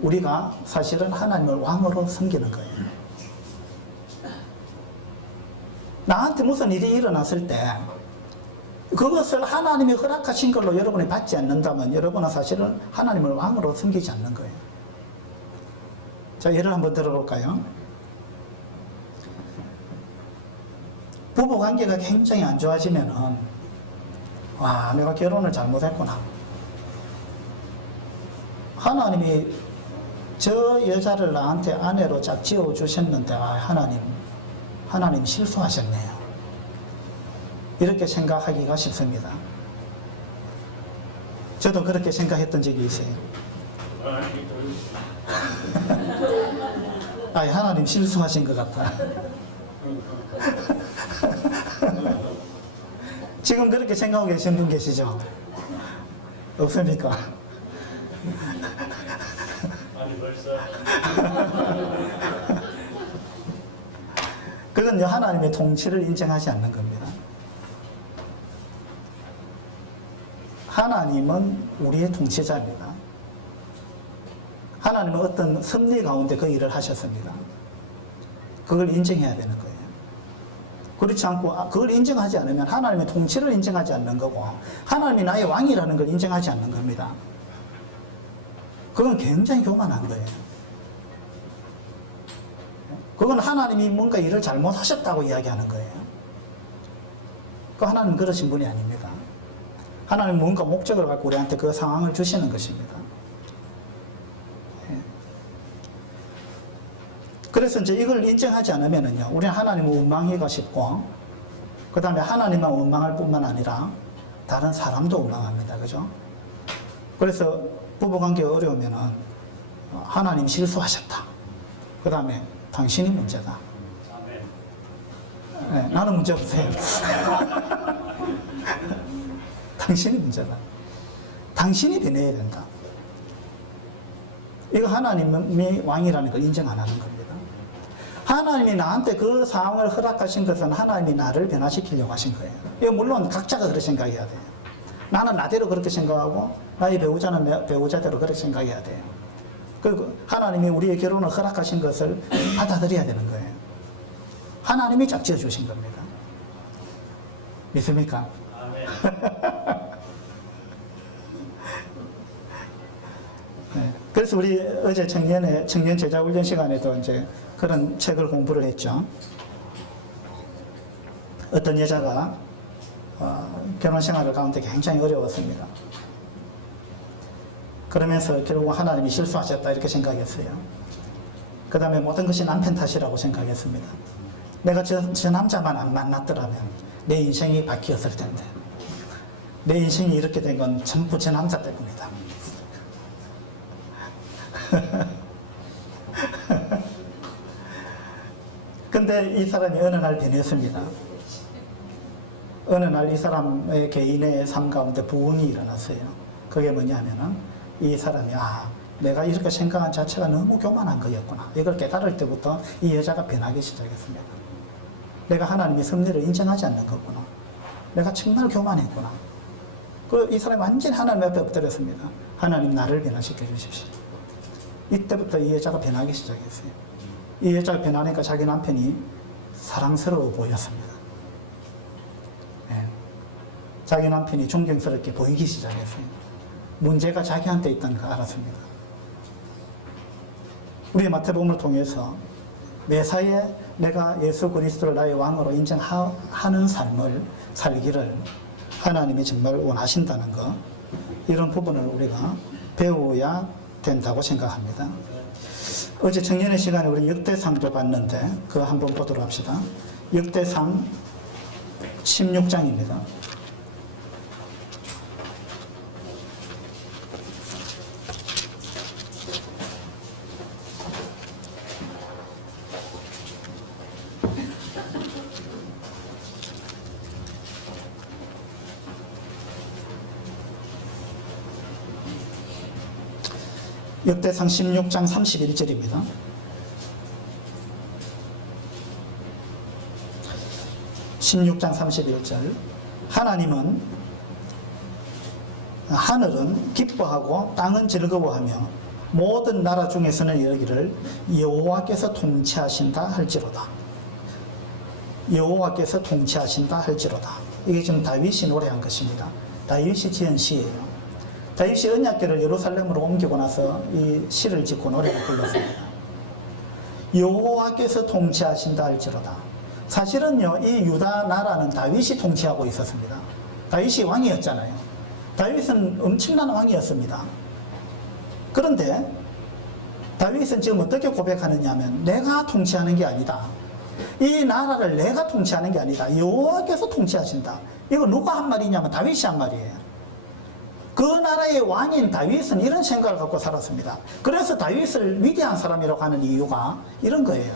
우리가 사실은 하나님을 왕으로 섬기는 거예요. 나한테 무슨 일이 일어났을 때 그것을 하나님이 허락하신 걸로 여러분이 받지 않는다면 여러분은 사실은 하나님을 왕으로 섬기지 않는 거예요. 자, 예를 한번 들어볼까요? 부부관계가 굉장히 안 좋아지면은, 와, 내가 결혼을 잘못했구나. 하나님이 저 여자를 나한테 아내로 짝 지어 주셨는데, 하나님 실수하셨네요. 이렇게 생각하기가 쉽습니다. 저도 그렇게 생각했던 적이 있어요. 하나님 실수하신 것 같다. 지금 그렇게 생각하고 계신 분 계시죠? 없습니까? 아니, 벌써. 그건 하나님의 통치를 인정하지 않는 겁니다. 하나님은 우리의 통치자입니다. 하나님은 어떤 섭리 가운데 그 일을 하셨습니다. 그걸 인정해야 되는 거예요. 그렇지 않고 그걸 인정하지 않으면 하나님의 통치를 인정하지 않는 거고, 하나님이 나의 왕이라는 걸 인정하지 않는 겁니다. 그건 굉장히 교만한 거예요. 그건 하나님이 뭔가 일을 잘못하셨다고 이야기하는 거예요. 그 하나님은 그러신 분이 아닙니다. 하나님은 뭔가 목적을 갖고 우리한테 그 상황을 주시는 것입니다. 그래서 이제 이걸 인정하지 않으면은요, 우리는 하나님을 원망하기가 쉽고, 그 다음에 하나님만 원망할 뿐만 아니라 다른 사람도 원망합니다. 그죠? 그래서 부부관계가 어려우면은 하나님 실수하셨다. 그 다음에 당신이 문제다. 네, 나는 문제 없어요. 당신이 문제다. 당신이 변해야 된다. 이거 하나님이 왕이라는 걸 인정 안 하는 겁니다. 하나님이 나한테 그 상황을 허락하신 것은 하나님이 나를 변화시키려고 하신 거예요. 이거 물론 각자가 그렇게 생각해야 돼요. 나는 나대로 그렇게 생각하고 나의 배우자는 내 배우자대로 그렇게 생각해야 돼요. 그리고 하나님이 우리의 결혼을 허락하신 것을 받아들여야 되는 거예요. 하나님이 짝지어 주신 겁니다. 믿습니까? 네. 그래서 우리 어제 청년 제자 훈련 시간에도 이제 그런 책을 공부를 했죠. 어떤 여자가 결혼 생활을 가운데 굉장히 어려웠습니다. 그러면서 결국 하나님이 실수하셨다 이렇게 생각했어요. 그 다음에 모든 것이 남편 탓이라고 생각했습니다. 내가 저 남자만 안 만났더라면 내 인생이 바뀌었을 텐데 내 인생이 이렇게 된 건 전부 저 남자 때문이다. 근데 이 사람이 어느 날 변했습니다. 어느 날 이 사람의 개인의 삶 가운데 부흥이 일어났어요. 그게 뭐냐면은 이 사람이 내가 이렇게 생각한 자체가 너무 교만한 거였구나. 이걸 깨달을 때부터 이 여자가 변하기 시작했습니다. 내가 하나님의 섭리를 인정하지 않는 거구나. 내가 정말 교만했구나. 이 사람이 완전히 하나님 앞에 엎드렸습니다. 하나님 나를 변화시켜 주십시오. 이때부터 이 여자가 변하기 시작했어요. 이 여자가 변하니까 자기 남편이 사랑스러워 보였습니다. 네. 자기 남편이 존경스럽게 보이기 시작했어요. 문제가 자기한테 있다는 걸 알았습니다. 우리 마태복음을 통해서 매사에 내가 예수 그리스도를 나의 왕으로 인정하는 삶을 살기를 하나님이 정말 원하신다는 것, 이런 부분을 우리가 배워야 된다고 생각합니다. 어제 청년의 시간에 우리 역대상도 봤는데 그거 한번 보도록 합시다. 역대상 16장입니다. 역대상 16장 31절입니다. 하나님은 하늘은 기뻐하고 땅은 즐거워하며 모든 나라 중에서는 이르기를 여호와께서 통치하신다 할지로다. 여호와께서 통치하신다 할지로다. 이게 지금 다윗이 노래한 것입니다. 다윗이 지은 시예요. 다윗이 언약궤를 예루살렘으로 옮기고 나서 이 시를 짓고 노래를 불렀습니다. 여호와께서 통치하신다 할지로다. 사실은요, 이 유다 나라는 다윗이 통치하고 있었습니다. 다윗이 왕이었잖아요. 다윗은 엄청난 왕이었습니다. 그런데 다윗은 지금 어떻게 고백하느냐 하면 내가 통치하는 게 아니다. 이 나라를 내가 통치하는 게 아니다. 여호와께서 통치하신다. 이거 누가 한 말이냐면 다윗이 한 말이에요. 그 나라의 왕인 다윗은 이런 생각을 갖고 살았습니다. 그래서 다윗을 위대한 사람이라고 하는 이유가 이런 거예요.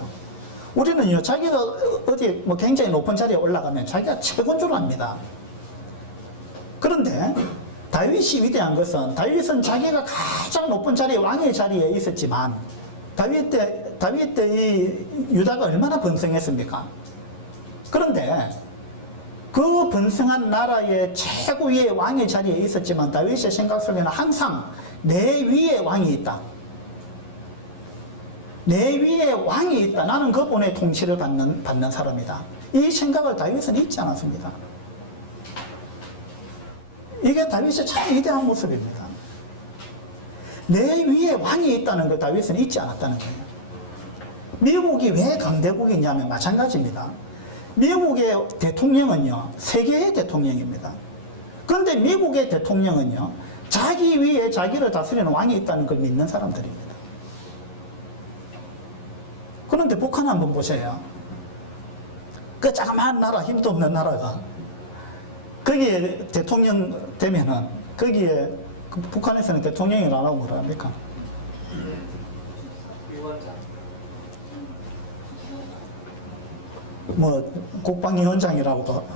우리는요, 자기가 어디 굉장히 높은 자리에 올라가면 자기가 최고인 줄 압니다. 그런데 다윗이 위대한 것은 다윗은 자기가 가장 높은 자리에 왕의 자리에 있었지만 다윗 때 이 유다가 얼마나 번성했습니까? 그런데 그 번성한 나라의 최고의 왕의 자리에 있었지만 다윗의 생각 속에는 항상 내 위에 왕이 있다. 내 위에 왕이 있다. 나는 그분의 통치를 받는 사람이다. 이 생각을 다윗은 잊지 않았습니다. 이게 다윗의 참 위대한 모습입니다. 내 위에 왕이 있다는 걸 다윗은 잊지 않았다는 거예요. 미국이 왜 강대국이냐면 마찬가지입니다. 미국의 대통령은요, 세계의 대통령입니다. 그런데 미국의 대통령은요, 자기 위에 자기를 다스리는 왕이 있다는 걸 믿는 사람들입니다. 그런데 북한 한번 보세요. 그 자그마한 나라, 힘도 없는 나라가 거기에 대통령 되면은 거기에 북한에서는 대통령이 안 하고 뭐라 합니까? 국방위원장이라고도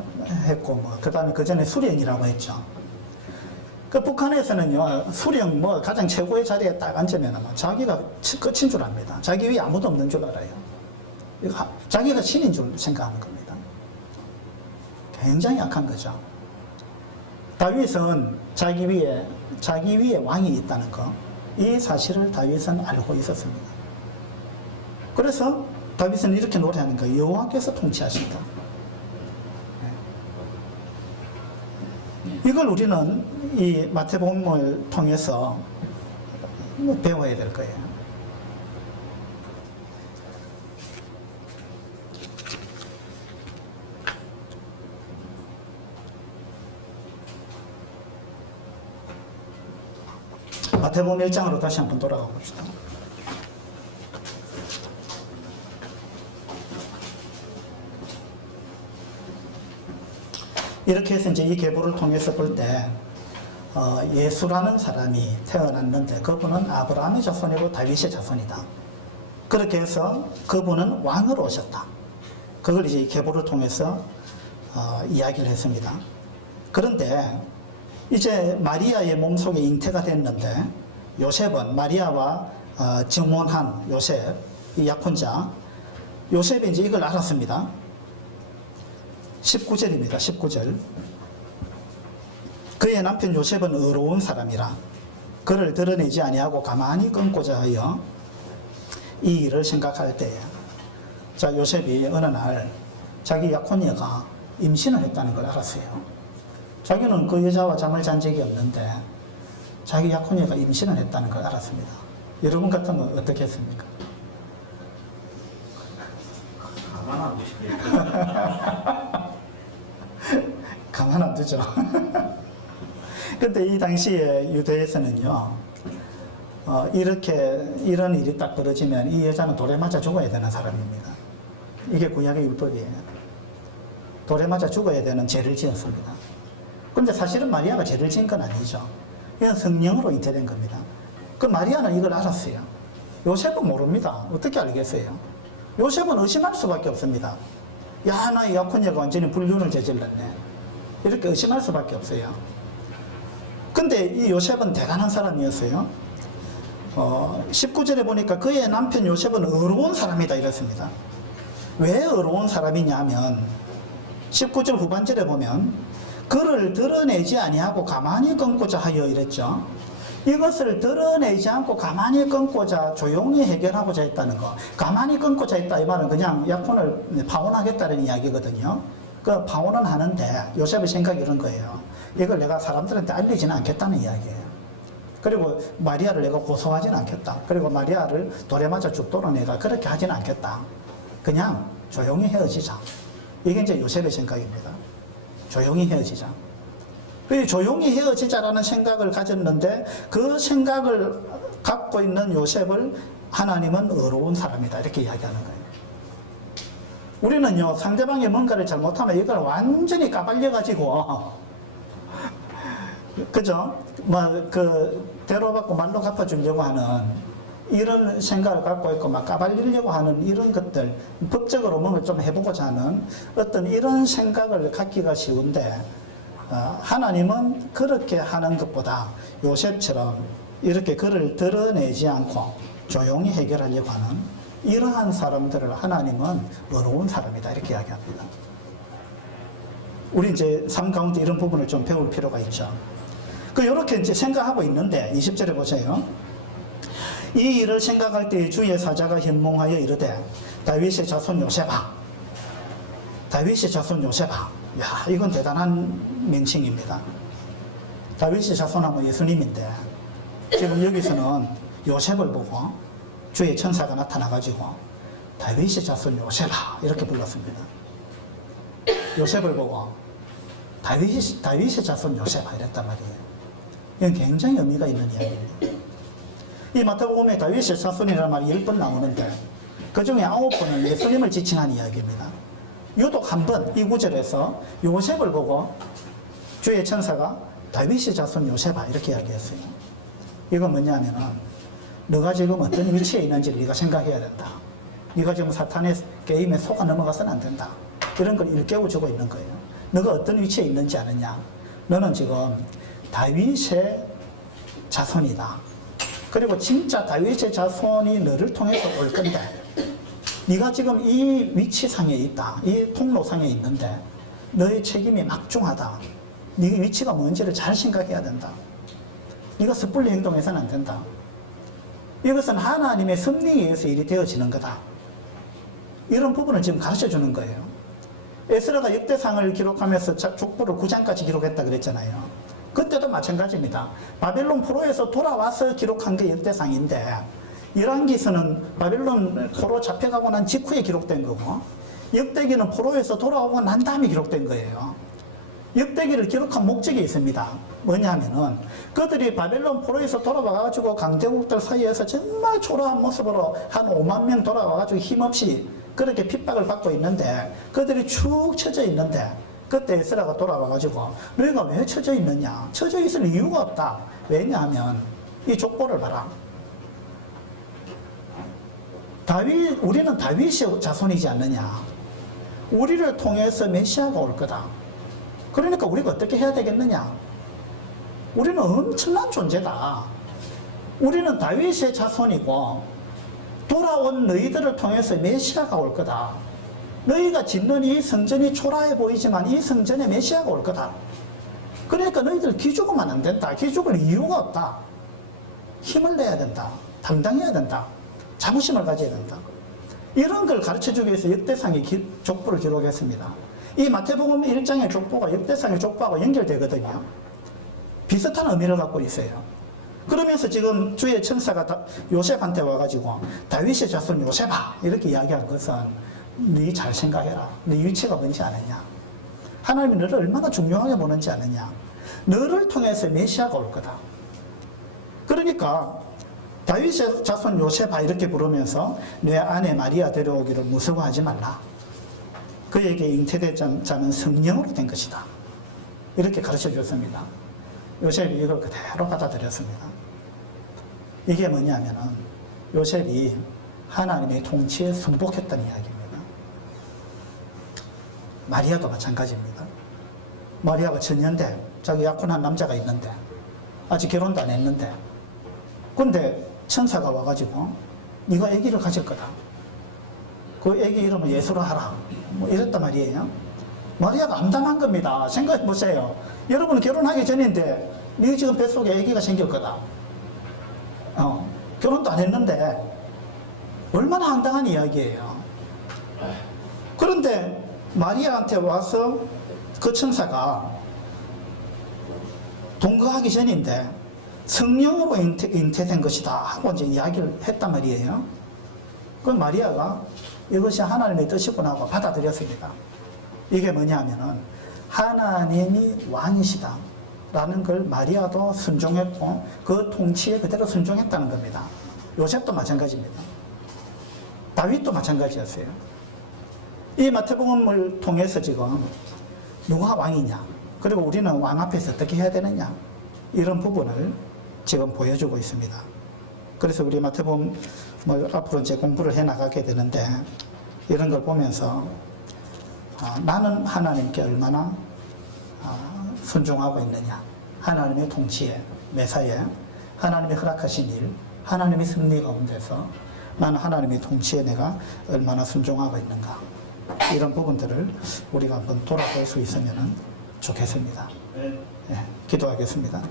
했고, 그 다음에 그 전에 수령이라고 했죠. 그 북한에서는요, 수령 뭐 가장 최고의 자리에 딱 앉으면 자기가 끝인 줄 압니다. 자기 위에 아무도 없는 줄 알아요. 자기가 신인 줄 생각하는 겁니다. 굉장히 약한 거죠. 다윗은 자기 위에 왕이 있다는 거, 이 사실을 다윗은 알고 있었습니다. 그래서 다윗은 이렇게 노래하는 거예요. 여호와께서 통치하신다. 이걸 우리는 이 마태복음을 통해서 배워야 될 거예요. 마태복음 1장으로 다시 한번 돌아가 봅시다. 이렇게 해서 이제 이 계보를 통해서 볼 때 예수라는 사람이 태어났는데 그분은 아브라함의 자손이고 다윗의 자손이다. 그렇게 해서 그분은 왕으로 오셨다. 그걸 이제 이 계보를 통해서 이야기를 했습니다. 그런데 이제 마리아의 몸속에 잉태가 됐는데 요셉은 마리아와 증혼한 요셉, 이 약혼자 요셉이 이제 이걸 알았습니다. 19절입니다. 19절. 그의 남편 요셉은 의로운 사람이라 그를 드러내지 아니하고 가만히 끊고자 하여 이 일을 생각할 때에 자 요셉이 어느 날 자기 약혼녀가 임신을 했다는 걸 알았어요. 자기는 그 여자와 잠을 잔 적이 없는데 자기 약혼녀가 임신을 했다는 걸 알았습니다. 여러분 같으면 어떻게 했습니까? 가만 안 두시겠죠. 가만 안 두죠. 근데 이 당시에 유대에서는요, 이런 일이 딱 벌어지면 이 여자는 돌에 맞아 죽어야 되는 사람입니다. 이게 구약의 율법이에요. 돌에 맞아 죽어야 되는 죄를 지었습니다. 근데 사실은 마리아가 죄를 지은 건 아니죠. 이건 성령으로 잉태된 겁니다. 그 마리아는 이걸 알았어요. 요셉은 모릅니다. 어떻게 알겠어요? 요셉은 의심할 수밖에 없습니다. 야, 나의 약혼녀가 완전히 불륜을 저질렀네. 이렇게 의심할 수밖에 없어요. 근데 이 요셉은 대단한 사람이었어요. 19절에 보니까 그의 남편 요셉은 의로운 사람이다 이랬습니다. 왜 의로운 사람이냐 하면 19절 후반절에 보면 그를 드러내지 아니하고 가만히 끊고자 하여 이랬죠. 이것을 드러내지 않고 가만히 끊고자 조용히 해결하고자 했다는 거. 가만히 끊고자 했다 이 말은 그냥 약혼을 파혼하겠다는 이야기거든요. 그 파혼은 하는데 요셉의 생각이 이런 거예요. 이걸 내가 사람들한테 알리지는 않겠다는 이야기예요. 그리고 마리아를 내가 고소하지는 않겠다. 그리고 마리아를 돌에 맞아 죽도록 내가 그렇게 하지는 않겠다. 그냥 조용히 헤어지자. 이게 이제 요셉의 생각입니다. 조용히 헤어지자. 조용히 헤어지자라는 생각을 가졌는데 그 생각을 갖고 있는 요셉을 하나님은 의로운 사람이다 이렇게 이야기하는 거예요. 우리는요 상대방이 뭔가를 잘못하면 이걸 완전히 까발려가지고 그죠? 대로받고 말로 갚아주려고 하는 이런 생각을 갖고 있고 막 까발리려고 하는 이런 것들 법적으로 뭔가 좀 해보고자 하는 어떤 이런 생각을 갖기가 쉬운데 하나님은 그렇게 하는 것보다 요셉처럼 이렇게 그를 드러내지 않고 조용히 해결하려고 하는 이러한 사람들을 하나님은 의로운 사람이다 이렇게 이야기합니다. 우리 이제 삶 가운데 이런 부분을 좀 배울 필요가 있죠. 이렇게 이제 생각하고 있는데 20절에 보세요. 이 일을 생각할 때 주의 사자가 현몽하여 이르되 다윗의 자손 요셉아, 다윗의 자손 요셉아. 야, 이건 대단한 명칭입니다. 다윗의 자손하면 예수님인데 지금 여기서는 요셉을 보고 주의 천사가 나타나가지고 다윗의 자손 요셉아 이렇게 불렀습니다. 요셉을 보고 다윗의 자손 요셉아 이랬단 말이에요. 이건 굉장히 의미가 있는 이야기입니다. 이 마태복음에 다윗의 자손이라는 말이 10번 나오는데 그 중에 9번은 예수님을 지칭한 이야기입니다. 유독 한 번 이 구절에서 요셉을 보고 주의 천사가 다윗의 자손 요셉아 이렇게 이야기했어요. 이건 뭐냐면은 너가 지금 어떤 위치에 있는지를 네가 생각해야 된다. 네가 지금 사탄의 게임에 속아 넘어가서는 안 된다. 이런 걸 일깨워주고 있는 거예요. 너가 어떤 위치에 있는지 아느냐. 너는 지금 다윗의 자손이다. 그리고 진짜 다윗의 자손이 너를 통해서 올 건데 네가 지금 이 위치상에 있다. 이 통로상에 있는데 너의 책임이 막중하다. 네 위치가 뭔지를 잘 생각해야 된다. 네가 섣불리 행동해서는 안 된다. 이것은 하나님의 섭리에 의해서 일이 되어지는 거다. 이런 부분을 지금 가르쳐 주는 거예요. 에스라가 역대상을 기록하면서 족보를 9장까지 기록했다 그랬잖아요. 그때도 마찬가지입니다. 바벨론 포로에서 돌아와서 기록한 게 역대상인데 열왕기서는 바벨론 포로 잡혀가고 난 직후에 기록된 거고 역대기는 포로에서 돌아오고 난 다음에 기록된 거예요. 역대기를 기록한 목적이 있습니다. 뭐냐면은 그들이 바벨론 포로에서 돌아와가지고 강대국들 사이에서 정말 초라한 모습으로 한 5만 명 돌아와가지고 힘없이 그렇게 핍박을 받고 있는데 그들이 축 처져 있는데 그때 에스라가 돌아와가지고 너희가 왜 처져 있느냐? 처져 있을 이유가 없다. 왜냐하면 이 족보를 봐라. 우리는 다윗의 자손이지 않느냐? 우리를 통해서 메시아가 올 거다. 그러니까 우리가 어떻게 해야 되겠느냐? 우리는 엄청난 존재다. 우리는 다윗의 자손이고 돌아온 너희들을 통해서 메시아가 올 거다. 너희가 짓는 이 성전이 초라해 보이지만 이 성전에 메시아가 올 거다. 그러니까 너희들 기죽으면 안 된다. 기죽을 이유가 없다. 힘을 내야 된다. 당당해야 된다. 자부심을 가져야 된다. 이런 걸 가르쳐주기 위해서 역대상의 족보를 기록했습니다. 이 마태복음 1장의 족보가 역대상의 족보하고 연결되거든요. 비슷한 의미를 갖고 있어요. 그러면서 지금 주의 천사가 요셉한테 와가지고 다윗의 자손 요셉아 이렇게 이야기한 것은 네 잘 생각해라. 네 위치가 뭔지 아느냐. 하나님이 너를 얼마나 중요하게 보는지 아느냐. 너를 통해서 메시아가 올 거다. 그러니까 다윗의 자손 요셉아 이렇게 부르면서 내 아내 마리아 데려오기를 무서워하지 말라. 그에게 잉태된 자는 성령으로 된 것이다. 이렇게 가르쳐 줬습니다. 요셉이 이걸 그대로 받아들였습니다. 이게 뭐냐면은 요셉이 하나님의 통치에 순복했다는 이야기입니다. 마리아도 마찬가지입니다. 마리아가 전년대 자기 약혼한 남자가 있는데 아직 결혼도 안 했는데 근데 천사가 와가지고 네가 아기를 가질 거다. 그 아기 이름을 예수로 하라. 뭐 이랬단 말이에요. 마리아가 암담한 겁니다. 생각해 보세요. 여러분 결혼하기 전인데 네 지금 뱃속에 아기가 생길 거다. 결혼도 안 했는데 얼마나 황당한 이야기예요. 그런데 마리아한테 와서 그 천사가 동거하기 전인데 성령으로 잉태된 것이다 하고 이제 이야기를 했단 말이에요. 그 마리아가 이것이 하나님의 뜻이구나 하고 받아들였습니다. 이게 뭐냐면은 하나님이 왕이시다 라는 걸 마리아도 순종했고 그 통치에 그대로 순종했다는 겁니다. 요셉도 마찬가지입니다. 다윗도 마찬가지였어요. 이 마태복음을 통해서 지금 누가 왕이냐 그리고 우리는 왕 앞에서 어떻게 해야 되느냐 이런 부분을 지금 보여주고 있습니다. 그래서 우리 마태복음 앞으로 이제 공부를 해 나가게 되는데 이런 걸 보면서 나는 하나님께 얼마나 순종하고 있느냐. 하나님의 통치에, 매사에, 하나님이 허락하신 일, 하나님의 섭리 가운데서 나는 하나님의 통치에 내가 얼마나 순종하고 있는가. 이런 부분들을 우리가 한번 돌아볼 수 있으면 좋겠습니다. 네, 기도하겠습니다.